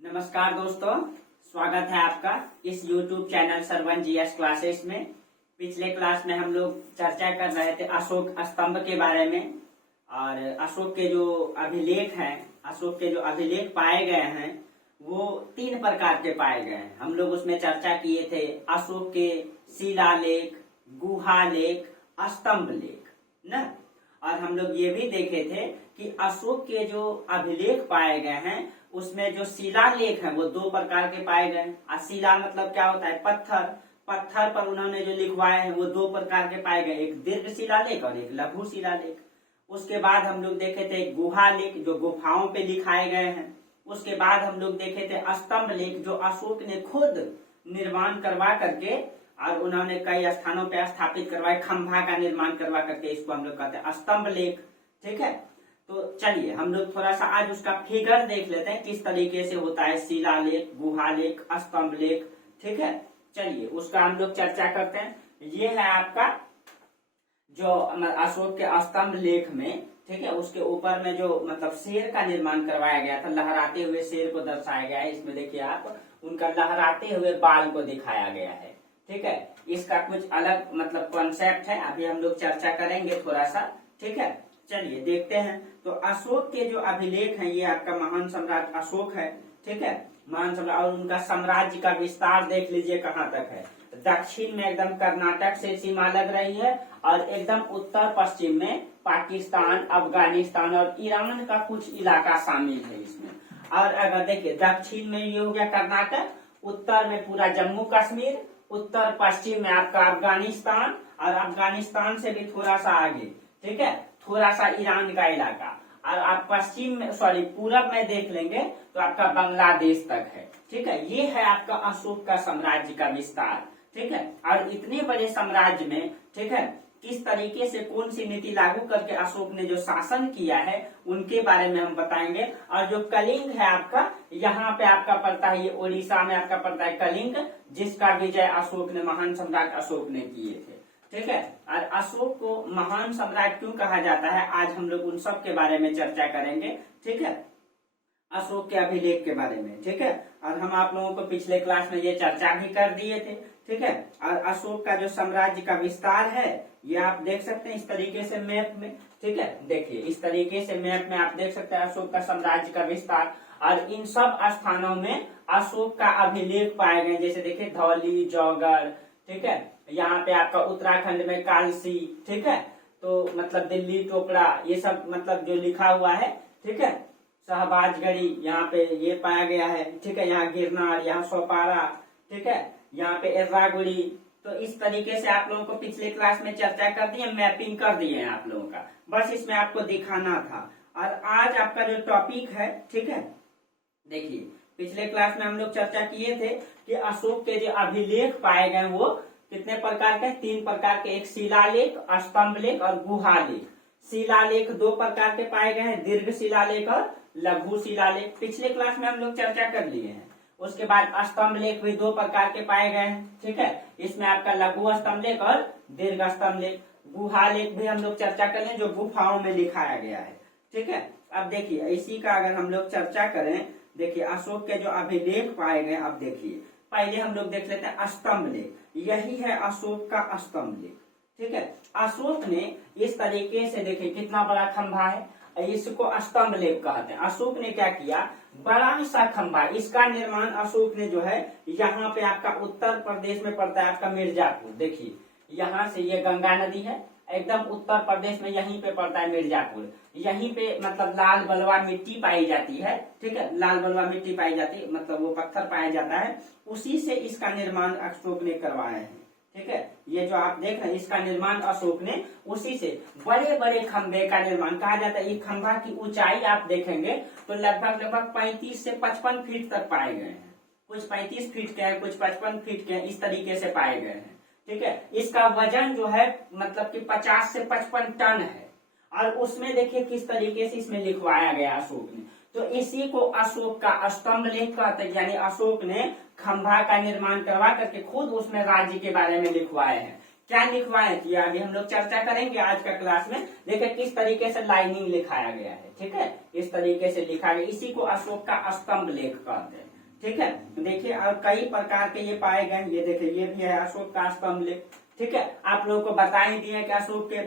नमस्कार दोस्तों, स्वागत है आपका इस YouTube channel Sarvan GS classes में। पिछले क्लास में हम लोग चर्चा कर रहे थे अशोक स्तंभ के बारे में और अशोक के जो अभिलेख पाए गए हैं वो 3 प्रकार के पाए गए हैं। हम लोग उसमें चर्चा किए थे अशोक के शिलालेख, गुहालेख, स्तंभ लेख न। और हम लोग ये भी देखे थे कि अशोक के जो अभिलेख पाए गए हैं उसमें जो शिलालेख हैं वो 2 प्रकार के पाए गए हैं। शिला मतलब क्या होता है? पत्थर पर उन्होंने जो लिखवाए हैं वो 2 प्रकार के पाए गए, एक दीर्घ शिलालेख और एक लघु शिलालेख। उसके बाद हम लोग देखे थे गुहालेख जो गुफाओं पे लिखाए गए हैं। उसके बाद हम लोग देखे थे स्तंभ लेख जो अशोक ने खुद निर्माण करवा करके और उन्होंने कई स्थानों पे स्थापित करवाए, खंभा का निर्माण करवा करके, इसको हम लोग कहते हैं स्तंभ लेख। ठीक है, तो चलिए हम लोग थोड़ा सा आज उसका फिगर देख लेते हैं किस तरीके से होता है शिलालेख, गुहालेख, स्तंभ लेख। ठीक है, चलिए उसका हम लोग चर्चा करते हैं। ये है आपका जो अशोक के स्तंभ लेख में, ठीक है, उसके ऊपर में जो शेर का निर्माण करवाया गया था, लहराते हुए शेर को दर्शाया गया है। इसमें देखिए आप उनका लहराते हुए बाल को दिखाया गया है। ठीक है, इसका कुछ अलग कॉन्सेप्ट है, अभी हम लोग चर्चा करेंगे थोड़ा सा। ठीक है, चलिए देखते हैं। तो अशोक के जो अभिलेख हैं ये आपका महान सम्राट अशोक है। ठीक है, महान सम्राट, और उनका साम्राज्य का विस्तार देख लीजिए कहाँ तक है। दक्षिण में एकदम कर्नाटक से सीमा लग रही है और एकदम उत्तर पश्चिम में पाकिस्तान, अफगानिस्तान और ईरान का कुछ इलाका शामिल है इसमें। और अगर देखिए दक्षिण में ये हो गया कर्नाटक, उत्तर में पूरा जम्मू कश्मीर, उत्तर पश्चिम में आपका अफगानिस्तान और अफगानिस्तान से भी थोड़ा सा आगे, ठीक है, थोड़ा सा ईरान का इलाका। और आप पूरब में देख लेंगे तो आपका बांग्लादेश तक है। ठीक है, ये है आपका अशोक का साम्राज्य का विस्तार। ठीक है, और इतने बड़े साम्राज्य में, ठीक है, किस तरीके से कौन सी नीति लागू करके अशोक ने जो शासन किया है उनके बारे में हम बताएंगे। और जो कलिंग है आपका, यहाँ पे आपका पड़ता है, ये उड़ीसा में आपका पड़ता है कलिंग, जिसका विजय अशोक ने, महान सम्राट अशोक ने किए थे। ठीक है, और अशोक को महान सम्राट क्यों कहा जाता है, आज हम लोग उन सब के बारे में चर्चा करेंगे। ठीक है, अशोक के अभिलेख के बारे में। ठीक है, और हम आप लोगों को पिछले क्लास में ये चर्चा भी कर दिए थे। ठीक है, और अशोक का जो साम्राज्य का विस्तार है ये आप देख सकते हैं इस तरीके से मैप में। ठीक है, देखिए इस तरीके से मैप में आप देख सकते हैं अशोक का साम्राज्य का विस्तार। और इन सब स्थानों में अशोक का अभिलेख पाए गए, जैसे देखिए धौली, जौगढ़, ठीक है, यहाँ पे आपका उत्तराखंड में कालसी, ठीक है, तो दिल्ली, टोकरा, ये सब जो लिखा हुआ है। ठीक है, शहबाजगढ़ी यहाँ पे ये पाया गया है। ठीक है, यहाँ गिरनार, यहाँ सोपारा, ठीक है, यहाँ पे एर्रागुड़ी। तो इस तरीके से आप लोगों को पिछले क्लास में चर्चा कर दी है, मैपिंग कर दिए हैं आप लोगों का, बस इसमें आपको दिखाना था। और आज आपका जो टॉपिक है, ठीक है, देखिए पिछले क्लास में हम लोग चर्चा किए थे कि अशोक के जो अभिलेख पाए गए वो कितने प्रकार के? 3 प्रकार के, एक शिलालेख, स्तंभ लेख और गुहालेख। शिलालेख 2 प्रकार के पाए गए हैं, दीर्घ शिलालेख और लघु शिलालेख। पिछले क्लास में हम लोग चर्चा कर लिए हैं। उसके बाद स्तंभ लेख भी 2 प्रकार के पाए गए हैं। ठीक है, इसमें आपका लघु स्तंभ लेख और दीर्घ स्तंभ लेख। गुहालेख भी हम लोग चर्चा कर लें जो गुफाओं में लिखाया गया है। ठीक है, अब देखिए इसी का अगर हम लोग चर्चा करें, देखिए अशोक के जो अभिलेख पाए गए, अब देखिए पहले हम लोग देख लेते हैं स्तंभ लेख। यही है अशोक का स्तंभ लेख। ठीक है, अशोक ने इस तरीके से, देखिए कितना बड़ा खंभा है, इसको स्तंभ लेख कहते हैं। अशोक ने क्या किया, बड़ा सा खंभा, इसका निर्माण अशोक ने जो है, यहाँ पे आपका उत्तर प्रदेश में पड़ता है आपका मिर्जापुर। देखिए यहाँ से ये गंगा नदी है, एकदम उत्तर प्रदेश में यहीं पे पड़ता है मिर्जापुर। यहीं पे लाल बलुआ मिट्टी पाई जाती है। ठीक है, लाल बलुआ मिट्टी पाई जाती है, वो पत्थर पाया जाता है, उसी से इसका निर्माण अशोक ने करवाया है। ठीक है, ये जो आप देख रहे हैं इसका निर्माण अशोक ने, उसी से बड़े बड़े खंभे का निर्माण कहा जाता है। ये खंभा की ऊंचाई आप देखेंगे तो लगभग 35 से 55 फीट तक पाए गए हैं। कुछ 35 फीट के हैं, कुछ 55 फीट के हैं, इस तरीके से पाए गए हैं। ठीक है, इसका वजन जो है कि 50 से 55 टन है। और उसमें देखिए किस तरीके से इसमें लिखवाया गया अशोक ने, तो इसी को अशोक का स्तंभ लेख कहते हैं। यानी अशोक ने खंभा का निर्माण करवा करके खुद उसमें राज्य के बारे में लिखवाए हैं क्या लिखवाए थे अभी हम लोग चर्चा करेंगे आज का क्लास में। देखिए किस तरीके से लाइनिंग लिखाया गया है, ठीक है, इस तरीके से लिखा गया, इसी को अशोक का स्तंभ लेख कहते हैं, ठीक है। देखिए और कई प्रकार के ये पाए गए, ये देखिए ये भी है अशोक का स्तंभ लेख, ठीक है। आप लोगों को बता ही दिए कि अशोक के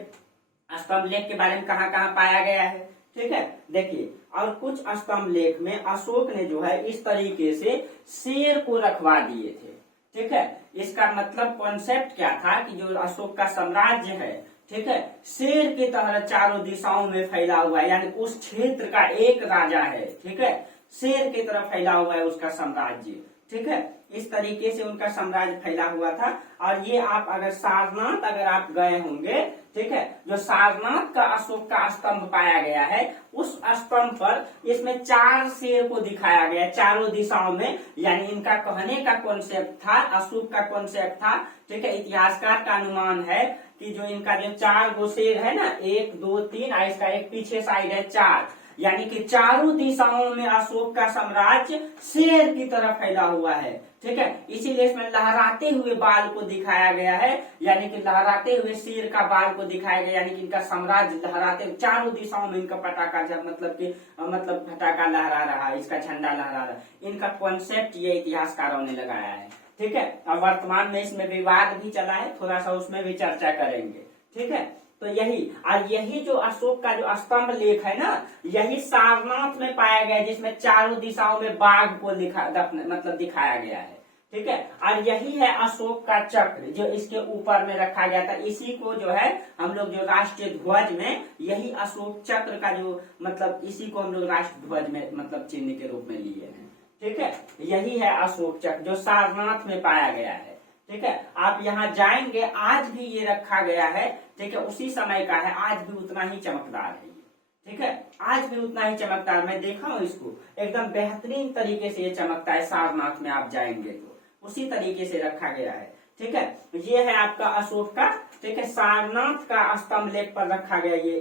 स्तंभ लेख के बारे में कहाँ कहाँ पाया गया है, ठीक है। देखिए और कुछ स्तंभ लेख में अशोक ने जो है इस तरीके से शेर को रखवा दिए थे, ठीक है। इसका मतलब कॉन्सेप्ट क्या था कि जो अशोक का साम्राज्य है, ठीक है, शेर की तरह चारों दिशाओं में फैला हुआ है, यानी उस क्षेत्र का एक राजा है, ठीक है, शेर की तरह फैला हुआ है उसका साम्राज्य, ठीक है। इस तरीके से उनका साम्राज्य फैला हुआ था। और ये आप अगर सारनाथ अगर आप गए होंगे, ठीक है, जो सारनाथ का अशोक का स्तंभ पाया गया है, उस स्तंभ पर इसमें 4 शेर को दिखाया गया है चारों दिशाओं में, यानी इनका कहने का कॉन्सेप्ट था, अशोक का कॉन्सेप्ट था, ठीक है। इतिहासकार का अनुमान है कि जो इनका जो 4 गो शेर है ना, 1 2 3 और इसका एक पीछे साइड है 4, यानी कि चारों दिशाओं में अशोक का साम्राज्य शेर की तरह फैला हुआ है, ठीक है। इसीलिए इसमें लहराते हुए बाल को दिखाया गया है, यानी कि लहराते हुए शेर का बाल को दिखाया गया, यानी कि इनका साम्राज्य लहराते चारों दिशाओं में इनका पटाखा, मतलब पटाखा लहरा रहा है, इसका झंडा लहरा रहा है। इनका कॉन्सेप्ट ये इतिहासकारों ने लगाया है, ठीक है। और वर्तमान में इसमें विवाद भी चला है, थोड़ा सा उसमें भी चर्चा करेंगे, ठीक है। तो यही जो अशोक का जो स्तंभ लेख है ना, यही सारनाथ में पाया गया, जिसमें चारों दिशाओं में बाघ को मतलब दिखाया गया है, ठीक है। और यही है अशोक का चक्र जो इसके ऊपर में रखा गया था, इसी को जो है हम लोग जो राष्ट्रीय ध्वज में यही अशोक चक्र का जो मतलब इसी को हम लोग राष्ट्रीय ध्वज में मतलब चिन्ह के रूप में लिए हैं, ठीक है। यही है अशोक चक्र जो सारनाथ में पाया गया है, ठीक है। आप यहाँ जाएंगे, आज भी ये रखा गया है, ठीक है, उसी समय का है, आज भी उतना ही चमकदार है ये, ठीक है, आज भी उतना ही चमकदार। मैं देखा हूँ इसको, एकदम बेहतरीन तरीके से ये चमकता है, सारनाथ में आप जाएंगे तो उसी तरीके से रखा गया है, ठीक है। ये है आपका अशोक का, ठीक है, सारनाथ का स्तंभ लेख पर रखा गया ये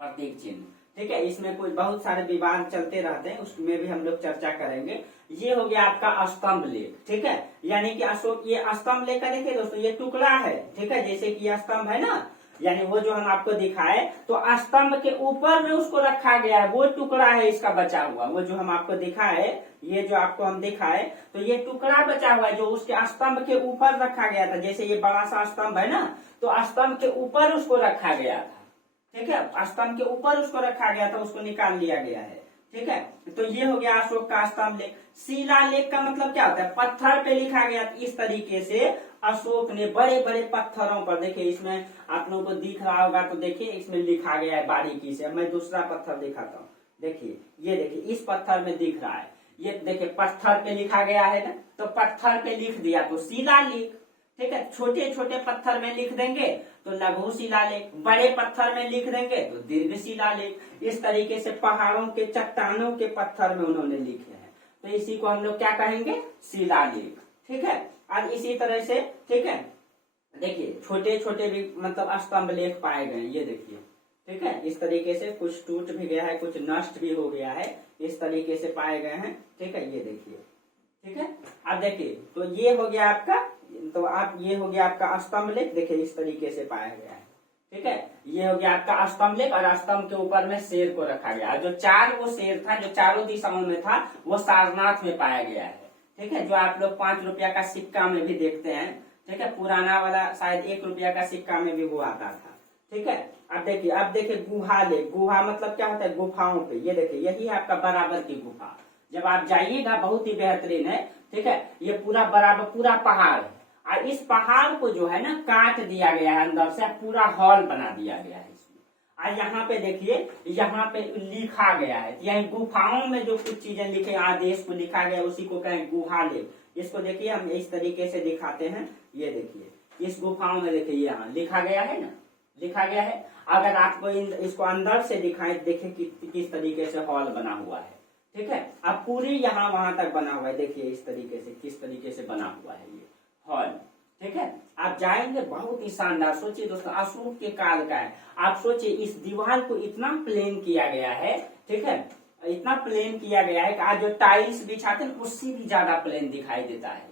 प्रतीक चिन्ह, ठीक है। इसमें कुछ बहुत सारे विवाद चलते रहते हैं, उसमें भी हम लोग चर्चा करेंगे। ये हो गया आपका स्तंभ लेख, ठीक है, यानी कि अशोक ये स्तंभ लेख का देखिए दोस्तों ये टुकड़ा है, ठीक है, जैसे कि स्तंभ है ना, यानी वो जो हम आपको दिखाए तो स्तंभ के ऊपर में उसको रखा गया है, वो टुकड़ा है इसका बचा हुआ, वो जो हम आपको दिखाए, ये जो आपको हम दिखाए तो ये टुकड़ा बचा हुआ है जो उसके स्तंभ के ऊपर रखा गया था। जैसे ये बड़ा सा स्तंभ है ना, तो स्तंभ के ऊपर उसको रखा गया था, ठीक है, स्तंभ के ऊपर उसको रखा गया था, उसको निकाल लिया गया है, ठीक है। तो ये हो गया अशोक का स्तंभ लेख। शिलालेख का मतलब क्या होता है, पत्थर पे लिखा गया। इस तरीके से अशोक ने बड़े बड़े पत्थरों पर, देखिए इसमें आप लोगों को दिख रहा होगा तो देखिए इसमें लिखा गया है बारीकी से। मैं दूसरा पत्थर दिखाता हूँ, देखिए ये देखिए इस पत्थर में दिख रहा है, ये देखिए पत्थर पे लिखा गया है ना, तो पत्थर पे लिख दिया तो शिलालेख, ठीक है। छोटे छोटे पत्थर में लिख देंगे तो लघु शिलालेख, बड़े पत्थर में लिख देंगे तो दीर्घ शिलालेख। इस तरीके से पहाड़ों के चट्टानों के पत्थर में उन्होंने लिखे हैं, तो इसी को हम लोग क्या कहेंगे, शिलालेख, ठीक है। और इसी तरह से, ठीक है, देखिए छोटे छोटे भी मतलब स्तंभ लेख पाए गए, ये देखिए, ठीक है। इस तरीके से कुछ टूट भी गया है, कुछ नष्ट भी हो गया है, इस तरीके से पाए गए हैं, ठीक है, ये देखिए, ठीक है। अब देखिए तो ये हो गया आपका, तो आप ये हो गया आपका स्तंभ लेख, देखिए इस तरीके से पाया गया है, ठीक है। ये हो गया आपका स्तंभ लेख और स्तंभ के ऊपर में शेर को रखा गया। जो 4 वो शेर था जो चारों दिशाओं में था, वो सारनाथ में पाया गया है, ठीक है। जो आप लोग 5 रुपया का सिक्का में भी देखते हैं, ठीक है, पुराना वाला शायद 1 रुपया का सिक्का में भी वो आता था, ठीक है। अब देखिए गुहा लेख, गुहा मतलब क्या होता है, गुफाओं पे, ये देखिए यही है आपका बराबर की गुफा। जब आप जाइएगा बहुत ही बेहतरीन है, ठीक है, ये पूरा बराबर पूरा पहाड़ है और इस पहाड़ को जो है ना काट दिया गया है, अंदर से पूरा हॉल बना दिया गया है इसमें। और यहाँ पे देखिए, यहाँ पे लिखा गया है, यही गुफाओं में जो कुछ चीजें लिखे आदेश को लिखा गया, उसी को कहें गुहा लेख। इसको देखिए हम इस तरीके से दिखाते हैं, ये देखिए इस गुफाओं में देखिए यहाँ लिखा गया है ना, लिखा गया है। अगर आपको इसको अंदर से दिखाएं, देखिए किस तरीके से हॉल बना हुआ है, ठीक है। अब पूरी यहाँ वहां तक बना हुआ है, देखिए इस तरीके से किस तरीके से बना हुआ है ये हॉल, ठीक है। आप जाएंगे बहुत ही शानदार। सोचिए दोस्तों अशोक के काल का है, आप सोचिए इस दीवार को इतना प्लेन किया गया है, ठीक है, इतना प्लेन किया गया है कि आज जो टाइल्स बिछाते हैं उससे भी ज्यादा प्लेन दिखाई देता है,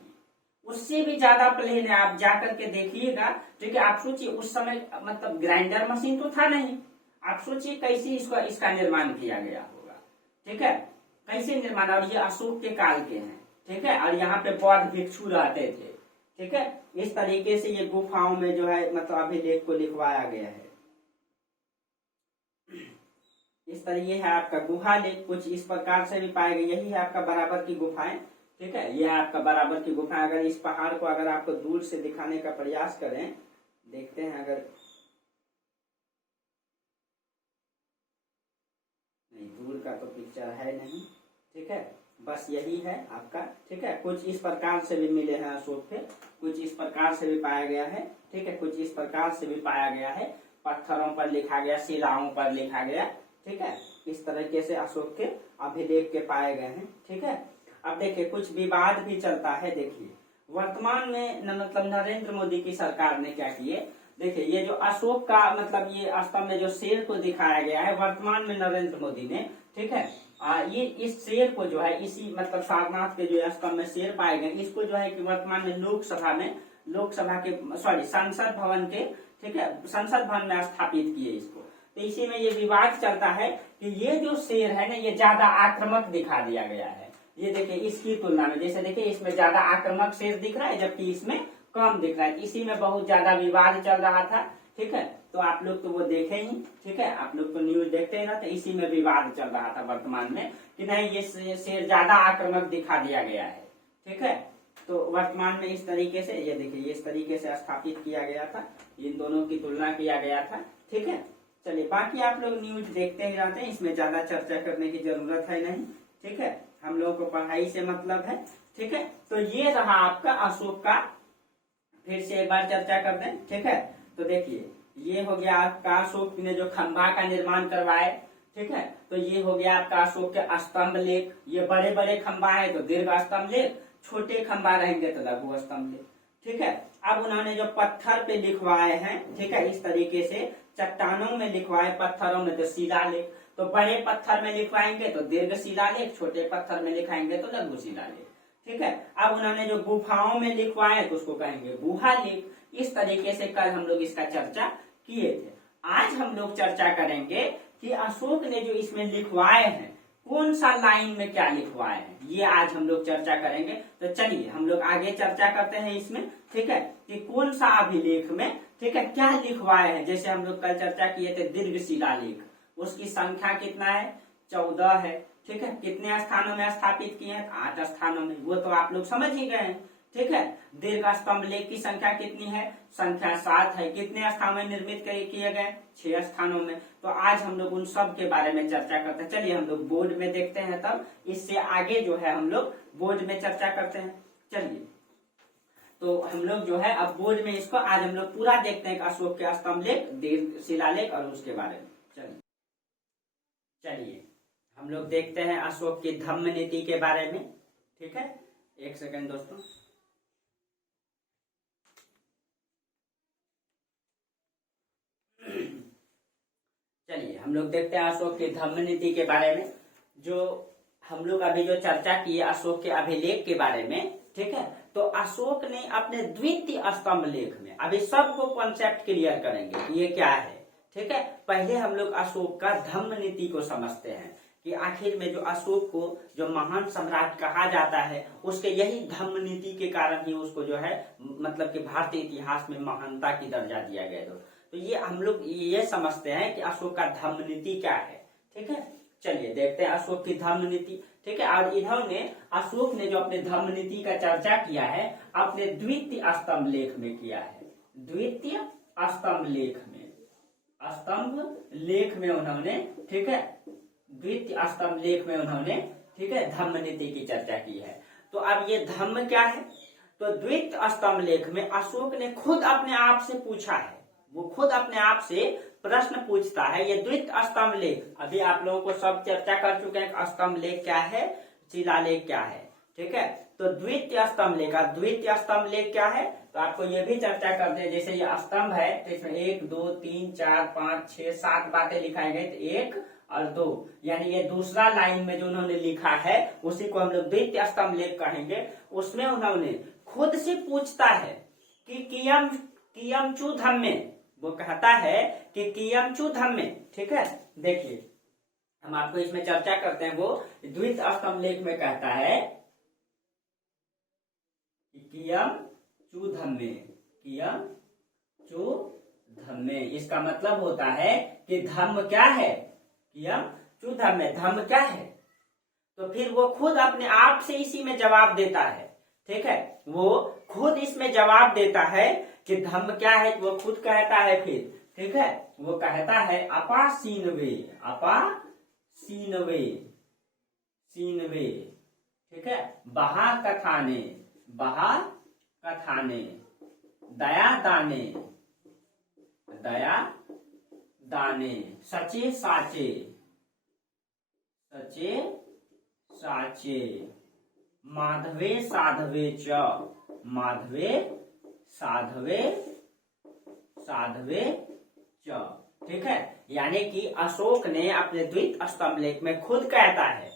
उससे भी ज्यादा प्लेन है, आप जाकर के देखिएगा। ठीक है, आप सोचिए उस समय मतलब ग्राइंडर मशीन तो था नहीं, आप सोचिए कैसे इसका निर्माण किया गया होगा। ठीक है, कैसे निर्माण, और ये अशोक के काल के हैं। ठीक है, और यहाँ पे बौद्ध भिक्षु रहते थे। ठीक है, इस तरीके से ये गुफाओं में जो है मतलब अभिलेख को लिखवाया गया है। इस तरह ये है आपका गुहा लेख, कुछ इस प्रकार से भी पाए गए। यही है आपका बराबर की गुफाएं। ठीक है, यह है आपका बराबर की गुफाएं। अगर इस पहाड़ को अगर आपको दूर से दिखाने का प्रयास करें, देखते हैं, अगर नहीं दूर का तो पिक्चर है नहीं। ठीक है, बस यही है आपका। ठीक है, कुछ इस प्रकार से भी मिले हैं अशोक के, कुछ इस प्रकार से भी पाया गया है। ठीक है, कुछ इस प्रकार से भी पाया गया है, पत्थरों पर लिखा गया, शिलाओं पर लिखा गया। ठीक है, इस तरीके से अशोक के अभिलेख के पाए गए हैं। ठीक है, अब देखिए कुछ विवाद भी चलता है। देखिए वर्तमान में मतलब नरेंद्र मोदी की सरकार ने क्या किए, देखिए ये जो अशोक का मतलब ये स्तंभ में जो शेर को दिखाया गया है, वर्तमान में नरेंद्र मोदी ने, ठीक है, ये इस शेर को जो है इसी मतलब सारनाथ के जो स्तंभ में शेर पाए गए, इसको जो है कि वर्तमान में लोकसभा के सॉरी संसद भवन के, ठीक है, संसद भवन में स्थापित किए इसको। तो इसी में ये विवाद चलता है कि ये जो शेर है ना, ये ज्यादा आक्रामक दिखा दिया गया है। ये देखिए इसकी तुलना में, जैसे देखिए इसमें ज्यादा आक्रामक शेर दिख रहा है, जबकि इसमें कम दिख रहा है। इसी में बहुत ज्यादा विवाद चल रहा था। ठीक है, तो आप लोग तो वो देखे ही, ठीक है, आप लोग तो न्यूज देखते ही ना, तो इसी में विवाद चल रहा था वर्तमान में कि नहीं ये शेर ज्यादा आक्रामक दिखा दिया गया है। ठीक है, तो वर्तमान में इस तरीके से ये देखिए इस तरीके से स्थापित किया गया था, इन दोनों की तुलना किया गया था। ठीक है, चलिए बाकी आप लोग न्यूज देखते ही रहते हैं, इसमें ज्यादा चर्चा करने की जरूरत है नहीं। ठीक है, हम लोगों को पढ़ाई से मतलब है। ठीक है, तो ये रहा आपका अशोक का, फिर से एक बार चर्चा करते हैं। ठीक है, तो देखिए ये हो गया आपका अशोक ने जो खंबा का निर्माण करवाए। ठीक है, तो ये हो गया आपका अशोक के स्तंभ लेख। ये बड़े बड़े खंबा है तो दीर्घ स्तंभ लेख, छोटे खंबा रहेंगे तो लघु स्तंभ लेख। ठीक है, अब उन्होंने जो पत्थर पे लिखवाए हैं, ठीक है, इस तरीके से चट्टानों में लिखवाए, पत्थरों में तो शिलालेख। तो बड़े पत्थर में लिखवाएंगे तो दीर्घ शिलालेख, छोटे पत्थर में लिखाएंगे तो लघु शिलालेख। ठीक है, अब उन्होंने जो गुफाओं में लिखवाए तो उसको कहेंगे गुहा लेख। इस तरीके से कल हम लोग इसका चर्चा किए थे। आज हम लोग चर्चा करेंगे कि अशोक ने जो इसमें लिखवाए हैं, कौन सा लाइन में क्या लिखवाए हैं, ये आज हम लोग चर्चा करेंगे। तो चलिए हम लोग आगे चर्चा करते हैं इसमें। ठीक है, कि कौन सा अभिलेख में, ठीक है, क्या लिखवाए हैं। जैसे हम लोग कल चर्चा किए थे दीर्घ शिलालेख, उसकी संख्या कितना है, 14 है। ठीक है, कितने स्थानों में स्थापित किए हैं, 8 स्थानों में, वो तो आप लोग समझ ही गए हैं। ठीक है, दीर्घ स्तंभ लेख की संख्या कितनी है, संख्या 7 है। कितने स्थानों में निर्मित किए गए, 6 स्थानों में। तो आज हम लोग उन सब के बारे में चर्चा करते हैं। चलिए हम लोग बोर्ड में देखते हैं, तब इससे आगे जो है हम लोग बोर्ड में चर्चा करते हैं। चलिए तो हम लोग जो है अब बोर्ड में इसको आज हम लोग पूरा देखते हैं, अशोक के स्तंभ लेख, दीर्घ शिलालेख और उसके बारे में। चलिए हम लोग देखते हैं अशोक की धम्म नीति के बारे में। ठीक है, एक सेकंड दोस्तों। चलिए हम लोग देखते हैं अशोक की धम्म नीति के बारे में। जो हम लोग अभी जो चर्चा की अशोक के अभिलेख के बारे में, ठीक है, तो अशोक ने अपने द्वितीय स्तंभ लेख में, अभी सबको कॉन्सेप्ट क्लियर करेंगे कि ये क्या है। ठीक है, पहले हम लोग अशोक का धम्म नीति को समझते हैं कि आखिर में जो अशोक को जो महान सम्राट कहा जाता है, उसके यही धम्म नीति के कारण ही उसको जो है मतलब कि भारतीय इतिहास में महानता की दर्जा दिया गया। तो ये हम लोग ये समझते हैं कि अशोक का धम्म नीति क्या है। ठीक है, चलिए देखते हैं अशोक की धम्म नीति। ठीक है, और इन्होंने अशोक ने जो अपने धम्म नीति का चर्चा किया है अपने द्वितीय स्तंभ लेख में किया है। द्वितीय स्तंभ लेख में उन्होंने, ठीक है, द्वितीय स्तंभ लेख में उन्होंने, ठीक है, धम्म नीति की चर्चा की है। तो अब ये धम्म क्या है, तो द्वितीय स्तंभ लेख में अशोक ने खुद अपने आप से पूछा है, वो खुद अपने आप से प्रश्न पूछता है। ये द्वितीय स्तंभ लेख, अभी आप लोगों को सब चर्चा कर चुके हैं, स्तंभ लेख क्या है, शिलालेख क्या है। ठीक है, तो द्वितीय स्तंभ लेख, द्वितीय स्तंभ लेख क्या है, तो आपको ये भी चर्चा करते हैं। जैसे ये स्तंभ है तो इसमें 1 2 3 4 5 6 7 बातें लिखाई गई, तो 1 और 2, यानी ये दूसरा लाइन में जो उन्होंने लिखा है उसी को हम लोग द्वितीय स्तंभ लेख कहेंगे। उसमें उन्होंने खुद से पूछता है कि कियम कियम चू धम्मे, वो कहता है कि कियम चू धम्मे। ठीक है, देखिए हम आपको इसमें चर्चा करते हैं। वो द्वित स्तंभ लेख में कहता है कि कियम चू धम्मे, कियम चू धम्मे। इसका मतलब होता है कि धम्म क्या है, कियम चू धम्मे, धम्म क्या है। तो फिर वो खुद अपने आप से इसी में जवाब देता है। ठीक है, वो खुद इसमें जवाब देता है कि धम्म क्या है। वो खुद कहता है फिर, ठीक है, वो कहता है अपा सीनवे, अपा सीनवे, सीनवे। ठीक है, बहा कथाने, बहा कथाने, दया दाने, दया दाने, सचे साचे, सचे साचे, माधवे साधवे च, माधवे साधवे, साधवे च। ठीक है, यानी कि अशोक ने अपने द्वित स्तंभ लेख में खुद कहता है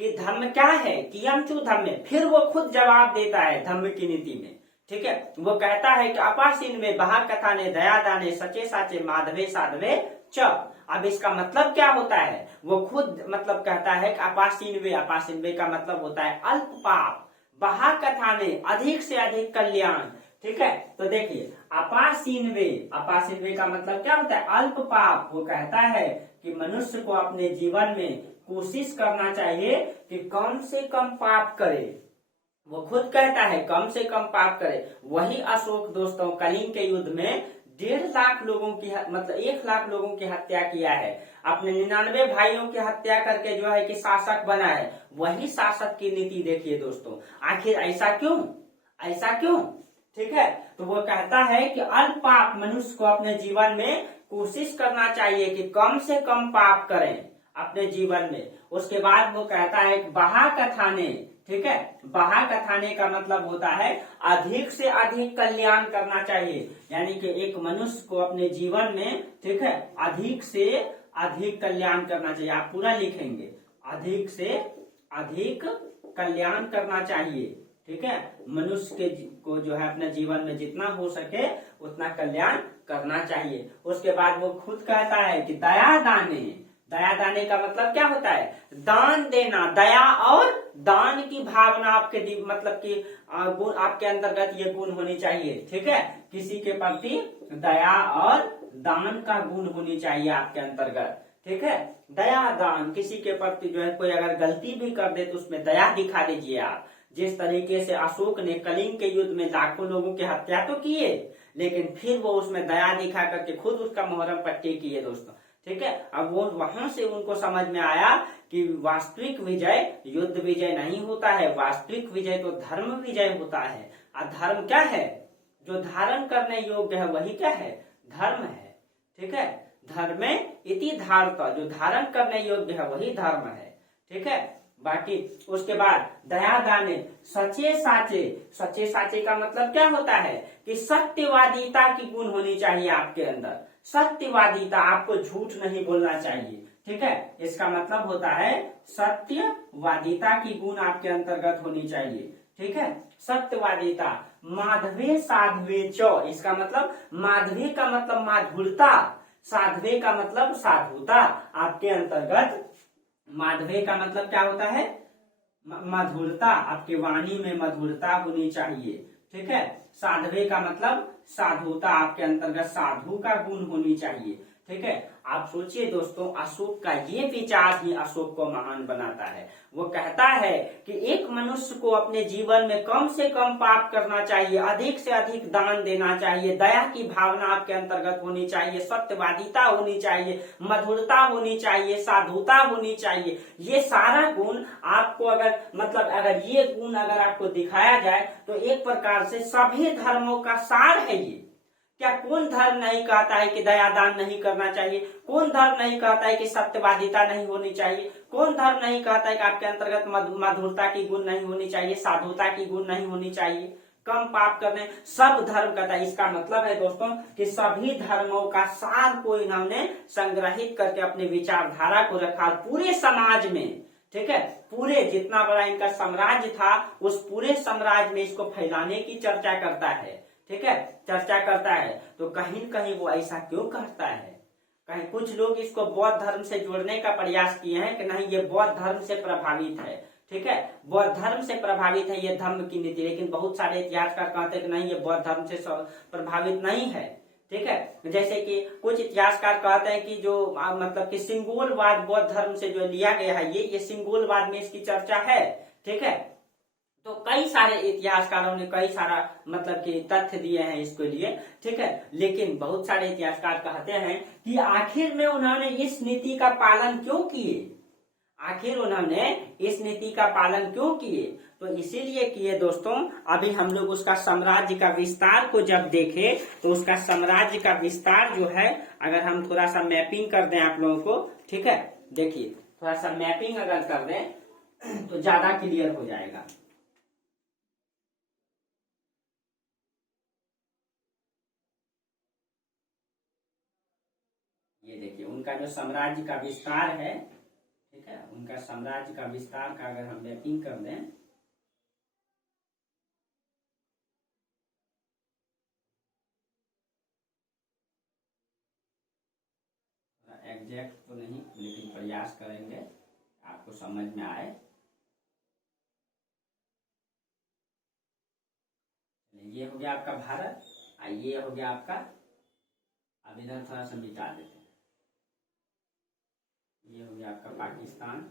कि धम्म क्या है, कियम चू धम्मे। फिर वो खुद जवाब देता है धम्म की नीति में। ठीक है, वो कहता है कि अपासीन में बहा कथा ने, दया दाने, सचे साचे, माधवे साधवे च। अब इसका मतलब क्या होता है, वो खुद मतलब कहता है कि अपासीनवे, अपासीनवे का मतलब होता है अल्प पाप, बहा कथा ने, अधिक से अधिक कल्याण। ठीक है, तो देखिए अपासीनवे, अपासीनवे का मतलब क्या होता है, अल्प पाप। वो कहता है कि मनुष्य को अपने जीवन में कोशिश करना चाहिए कि कम से कम पाप करे। वो खुद कहता है कम से कम पाप करे। वही अशोक दोस्तों कलिंग के युद्ध में 1.5 लाख लोगों की मतलब 1 लाख लोगों की हत्या किया है। अपने 99 भाइयों की हत्या करके जो है कि शासक बना है। वही शासक की नीति देखिए दोस्तों, आखिर ऐसा क्यों, ऐसा क्यों। ठीक है, तो वो कहता है कि अल्प पाप, मनुष्य को अपने जीवन में कोशिश करना चाहिए कि कम से कम पाप करें अपने जीवन में। उसके बाद वो कहता है कि बहा कथाने। ठीक है, बहा कथाने का मतलब होता है अधिक से अधिक कल्याण करना चाहिए। यानी कि एक मनुष्य को अपने जीवन में, ठीक है, अधिक से अधिक कल्याण करना चाहिए। आप पूरा लिखेंगे, अधिक से अधिक कल्याण करना चाहिए। ठीक है, मनुष्य के को जो है अपने जीवन में जितना हो सके उतना कल्याण करना चाहिए। उसके बाद वो खुद कहता है कि दया दाने, दया दाने का मतलब क्या होता है, दान देना। दया और दान की भावना आपके मतलब कि गुण आपके अंतर्गत ये गुण होनी चाहिए। ठीक है, किसी के प्रति दया और दान का गुण होनी चाहिए आपके अंतर्गत। ठीक है, दया दान, किसी के प्रति जो है कोई अगर गलती भी कर दे तो उसमें दया दिखा दीजिए आप। जिस तरीके से अशोक ने कलिंग के युद्ध में लाखों लोगों की हत्या तो किए, लेकिन फिर वो उसमें दया दिखा करके खुद उसका मोहरम पट्टी किए दोस्तों। ठीक है, अब वो वहां से उनको समझ में आया कि वास्तविक विजय युद्ध विजय नहीं होता है, वास्तविक विजय तो धर्म विजय होता है। और धर्म क्या है, जो धारण करने योग्य है वही क्या है, धर्म है। ठीक है, धर्मे इति धारता, जो धारण करने योग्य है वही धर्म है। ठीक है, बाकी उसके बाद दया दाने, सचे साचे। सचे साचे का मतलब क्या होता है कि सत्यवादिता की गुण होनी चाहिए आपके अंदर। सत्यवादिता, आपको झूठ नहीं बोलना चाहिए। ठीक है, इसका मतलब होता है सत्यवादिता की गुण आपके अंतर्गत होनी चाहिए। ठीक है, सत्यवादिता। माधवे साधवे च, इसका मतलब माधवे का मतलब माधुरता, साधवे का मतलब साधुता। आपके अंतर्गत माधवे का मतलब क्या होता है, मधुरता। आपके वाणी में मधुरता होनी चाहिए। ठीक है, साधवे का मतलब साधुता, आपके अंतर्गत साधु का गुण होनी चाहिए। ठीक है, आप सोचिए दोस्तों, अशोक का ये विचार ही अशोक को महान बनाता है। वो कहता है कि एक मनुष्य को अपने जीवन में कम से कम पाप करना चाहिए, अधिक से अधिक दान देना चाहिए, दया की भावना आपके अंतर्गत होनी चाहिए, सत्यवादिता होनी चाहिए, मधुरता होनी चाहिए, साधुता होनी चाहिए। ये सारा गुण आपको अगर ये गुण अगर आपको दिखाया जाए तो एक प्रकार से सभी धर्मों का सार है ये। क्या कौन धर्म नहीं कहता है कि दया दान नहीं करना चाहिए? कौन धर्म नहीं कहता है कि सत्यवादिता नहीं होनी चाहिए? कौन धर्म नहीं कहता है कि आपके अंतर्गत मधुरता की गुण नहीं होनी चाहिए, साधुता की गुण नहीं होनी चाहिए, कम पाप करने? सब धर्म कहता है। इसका मतलब है दोस्तों कि सभी धर्मों का सार को इन्होंने संग्रहित करके अपने विचारधारा को रखा, पूरे समाज में ठीक है, पूरे जितना बड़ा इनका साम्राज्य था उस पूरे साम्राज्य में इसको फैलाने की चर्चा करता है। ठीक है, चर्चा करता है। तो कहीं न कहीं वो ऐसा क्यों करता है? कहीं कुछ लोग इसको बौद्ध धर्म से जोड़ने का प्रयास किए हैं कि नहीं ये बौद्ध धर्म से प्रभावित है। ठीक है, बौद्ध धर्म से प्रभावित है ये धर्म की नीति, लेकिन बहुत सारे इतिहासकार कहते हैं कि नहीं ये बौद्ध धर्म से प्रभावित नहीं है। ठीक है, जैसे कि कुछ इतिहासकार कहते हैं कि जो मतलब कि सिंगोलवाद बौद्ध धर्म से जो लिया गया है ये सिंगोलवाद में इसकी चर्चा है। ठीक है, तो कई सारे इतिहासकारों ने कई सारा मतलब कि तथ्य दिए हैं इसके लिए। ठीक है, लेकिन बहुत सारे इतिहासकार कहते हैं कि आखिर में उन्होंने इस नीति का पालन क्यों किए, आखिर उन्होंने इस नीति का पालन क्यों किए? तो इसीलिए किए दोस्तों, अभी हम लोग उसका साम्राज्य का विस्तार को जब देखें तो उसका साम्राज्य का विस्तार जो है, अगर हम थोड़ा सा मैपिंग कर दें आप लोगों को, ठीक है, देखिए थोड़ा सा मैपिंग अगर कर दें तो ज्यादा क्लियर हो जाएगा। ये देखिए उनका जो साम्राज्य का विस्तार है, ठीक है, उनका साम्राज्य का विस्तार का अगर हम मैपिंग कर दें एग्जैक्ट तो नहीं लेकिन प्रयास करेंगे आपको समझ में आए। ये हो गया आपका भारत, ये हो गया आपका, अब इधर थोड़ा सा मिटा देते हैं, ये हो गया आपका पाकिस्तान,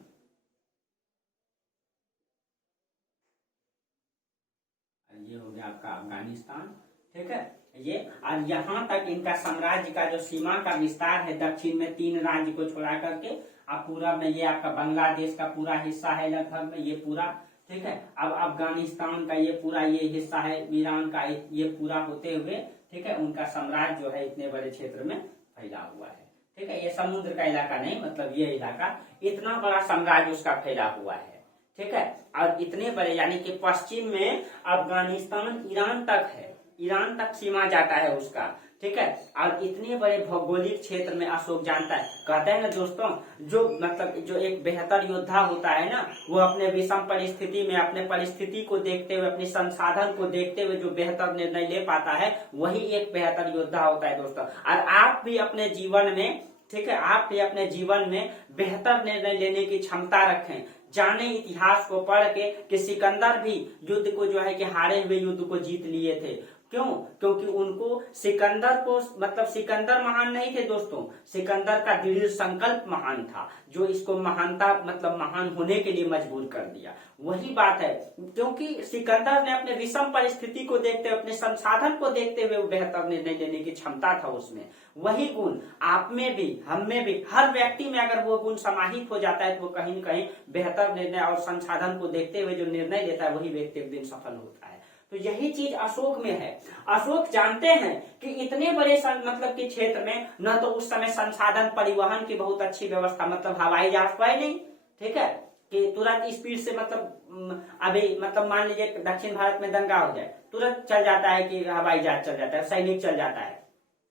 ये हो गया आपका अफगानिस्तान। ठीक है, ये और यहाँ तक इनका साम्राज्य का जो सीमा का विस्तार है, दक्षिण में 3 राज्य को छोड़ा करके, अब पूरा में ये आपका बांग्लादेश का पूरा हिस्सा है लगभग में ये पूरा। ठीक है, अब अफगानिस्तान का ये पूरा ये हिस्सा है, ईरान का ये पूरा होते हुए, ठीक है, उनका साम्राज्य जो है इतने बड़े क्षेत्र में फैला हुआ है। ठीक है, ये समुद्र का इलाका नहीं, मतलब ये इलाका इतना बड़ा साम्राज्य उसका फैला हुआ है। ठीक है, और इतने बड़े यानी कि पश्चिम में अफगानिस्तान ईरान तक है, ईरान तक सीमा जाता है उसका। ठीक है, और इतने बड़े भौगोलिक क्षेत्र में अशोक जानता है, कहते हैं ना दोस्तों, जो मतलब जो एक बेहतर योद्धा होता है ना, वो अपने विषम परिस्थिति में अपने परिस्थिति को देखते हुए, अपने संसाधन को देखते हुए जो बेहतर निर्णय ले पाता है, वही एक बेहतर योद्धा होता है दोस्तों। और आप भी अपने जीवन में, ठीक है, आप भी अपने जीवन में बेहतर निर्णय लेने की क्षमता रखें। जाने इतिहास को पढ़ के कि सिकंदर भी युद्ध को जो है कि हारे हुए युद्ध को जीत लिए थे। क्यों? क्योंकि उनको सिकंदर को मतलब सिकंदर महान नहीं थे दोस्तों, सिकंदर का दृढ़ संकल्प महान था, जो इसको महानता मतलब महान होने के लिए मजबूर कर दिया। वही बात है, क्योंकि सिकंदर ने अपने विषम परिस्थिति को देखते हुए, अपने संसाधन को देखते हुए बेहतर निर्णय लेने की क्षमता था उसमें। वही गुण आप में भी, हम में भी, हर व्यक्ति में अगर वो गुण समाहित हो जाता है तो वो कहीं न कहीं बेहतर निर्णय और संसाधन को देखते हुए जो निर्णय लेता है वही व्यक्ति एक दिन सफल होता है। तो यही चीज अशोक में है। अशोक जानते हैं कि इतने बड़े मतलब के क्षेत्र में न तो उस समय संसाधन परिवहन की बहुत अच्छी व्यवस्था, मतलब हवाई जहाज तो है नहीं, ठीक है, कि तुरंत स्पीड से मतलब अभी मतलब मान लीजिए दक्षिण भारत में दंगा हो जाए, तुरंत चल जाता है कि हवाई जहाज चल जाता है, सैनिक चल जाता है।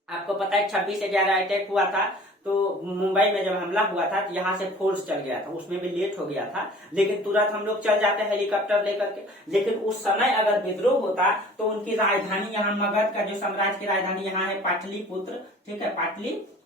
आपको पता है 26/11 अटैक हुआ था, तो मुंबई में जब हमला हुआ था तो यहाँ से फोर्स चल गया था, उसमें भी लेट हो गया था, लेकिन तुरंत हम लोग चल जाते हैं हेलीकॉप्टर लेकर के। लेकिन उस समय अगर विद्रोह होता तो उनकी राजधानी यहाँ, मगध का जो साम्राज्य की राजधानी यहाँ है पाटलिपुत्र, ठीक है, पाटलिपुत्र।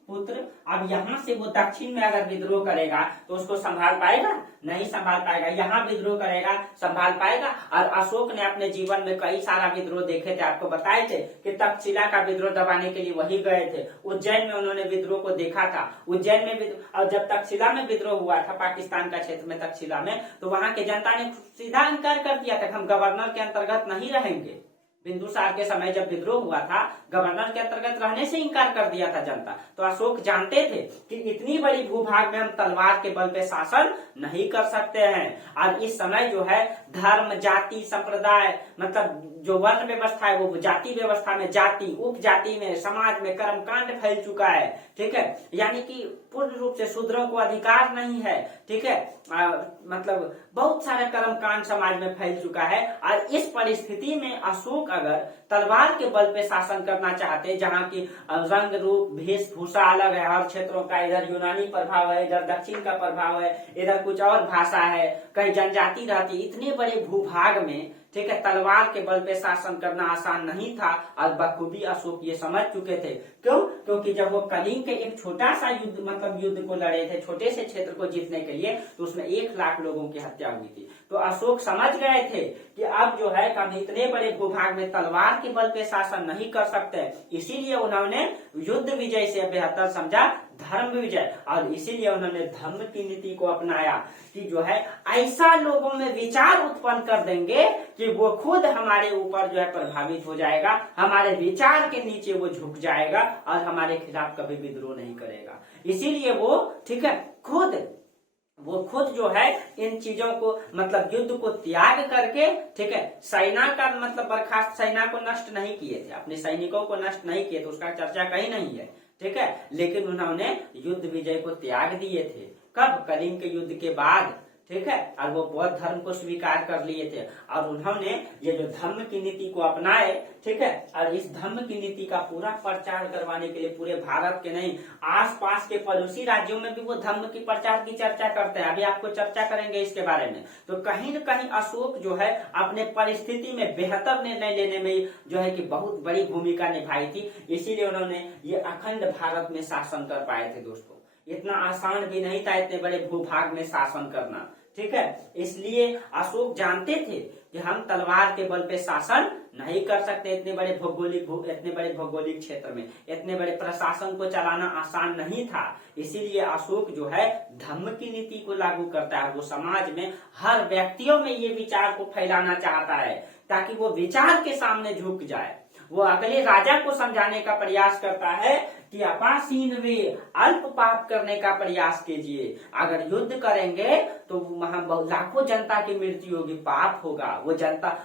अब यहाँ से वो दक्षिण में अगर विद्रोह करेगा तो उसको संभाल पाएगा? नहीं संभाल पाएगा। यहाँ विद्रोह करेगा, संभाल पाएगा? और अशोक ने अपने जीवन में कई सारा विद्रोह देखे थे, आपको बताए थे कि तक्षशिला का विद्रोह दबाने के लिए वही गए थे। उज्जैन में उन्होंने विद्रोह को देखा था, उज्जैन में और जब तक्षशिला में विद्रोह हुआ था पाकिस्तान का क्षेत्र में तक्षशिला में, तो वहां के जनता ने सीधा इनकार कर दिया था कि हम गवर्नर के अंतर्गत नहीं रहेंगे। बिंदुसार के समय जब विद्रोह हुआ था, गवर्नर के अंतर्गत रहने से इनकार कर दिया था जनता। तो अशोक जानते थे कि इतनी बड़ी भूभाग में हम तलवार के बल पे शासन नहीं कर सकते हैं। और इस समय जो है धर्म, जाति, संप्रदाय, मतलब जो वर्ण व्यवस्था है वो जाति व्यवस्था में जाति, उपजाति में, समाज में कर्मकांड फैल चुका है। ठीक है, यानी कि पूर्ण रूप से शूद्रों को अधिकार नहीं है। ठीक है, मतलब बहुत सारा कर्मकांड समाज में फैल चुका है। और इस परिस्थिति में अशोक अगर तलवार के बल पे शासन करना चाहते, जहाँ की रंग रूप वेशभूषा अलग है हर क्षेत्रों का, इधर यूनानी प्रभाव है, इधर दक्षिण का प्रभाव है, इधर कुछ और भाषा है, कहीं जनजाति रहती, इतने बड़े भूभाग में ठीक है तलवार के बल पे शासन करना आसान नहीं था। और बखूबी अशोक ये समझ चुके थे। क्यों? क्योंकि जब वो कलिंग के एक छोटा सा युद्ध मतलब युद्ध को लड़े थे, छोटे से क्षेत्र को जीतने के लिए, तो उसमें 1 लाख लोगों की हत्या हुई थी। तो अशोक समझ गए थे कि अब जो है हम इतने बड़े भूभाग में तलवार के बल पे शासन नहीं कर सकते, इसीलिए उन्होंने युद्ध विजय से बेहतर समझा धर्म विजय। और इसीलिए उन्होंने धर्म की नीति को अपनाया कि जो है ऐसा लोगों में विचार उत्पन्न कर देंगे कि वो खुद हमारे ऊपर जो है प्रभावित हो जाएगा, हमारे विचार के नीचे वो झुक जाएगा और हमारे खिलाफ कभी विद्रोह नहीं करेगा। इसीलिए वो ठीक है खुद जो है इन चीजों को मतलब युद्ध को त्याग करके ठीक है सेना का मतलब बर्खास्त, सेना को नष्ट नहीं किए थे, अपने सैनिकों को नष्ट नहीं किए थे, उसका चर्चा कहीं नहीं है। ठीक है, लेकिन उन्होंने युद्ध विजय को त्याग दिए थे। कब? कलिंग के युद्ध के बाद। ठीक है, और वो बौद्ध धर्म को स्वीकार कर लिए थे और उन्होंने ये जो धर्म की नीति को अपनाए। ठीक है, और इस धर्म की नीति का पूरा प्रचार करवाने के लिए पूरे भारत के नहीं आसपास के पड़ोसी राज्यों में भी वो धर्म की प्रचार की चर्चा करते हैं। अभी आपको चर्चा करेंगे इसके बारे में। तो कहीं न कहीं अशोक जो है अपने परिस्थिति में बेहतर निर्णय लेने में जो है कि बहुत बड़ी भूमिका निभाई थी, इसीलिए उन्होंने ये अखंड भारत में शासन कर पाए थे। दोस्तों, इतना आसान भी नहीं था इतने बड़े भूभाग में शासन करना। ठीक है, इसलिए अशोक जानते थे कि हम तलवार के बल पे शासन नहीं कर सकते, इतने बड़े भौगोलिक क्षेत्र में इतने बड़े प्रशासन को चलाना आसान नहीं था। इसीलिए अशोक जो है धर्म की नीति को लागू करता है। वो समाज में हर व्यक्तियों में ये विचार को फैलाना चाहता है ताकि वो विचार के सामने झुक जाए। वो अगले राजा को समझाने का प्रयास करता है कि अपासीन वे अल्प पाप करने का प्रयास कीजिए, अगर युद्ध करेंगे तो वहां लाखों जनता की मृत्यु होगी, पाप होगा।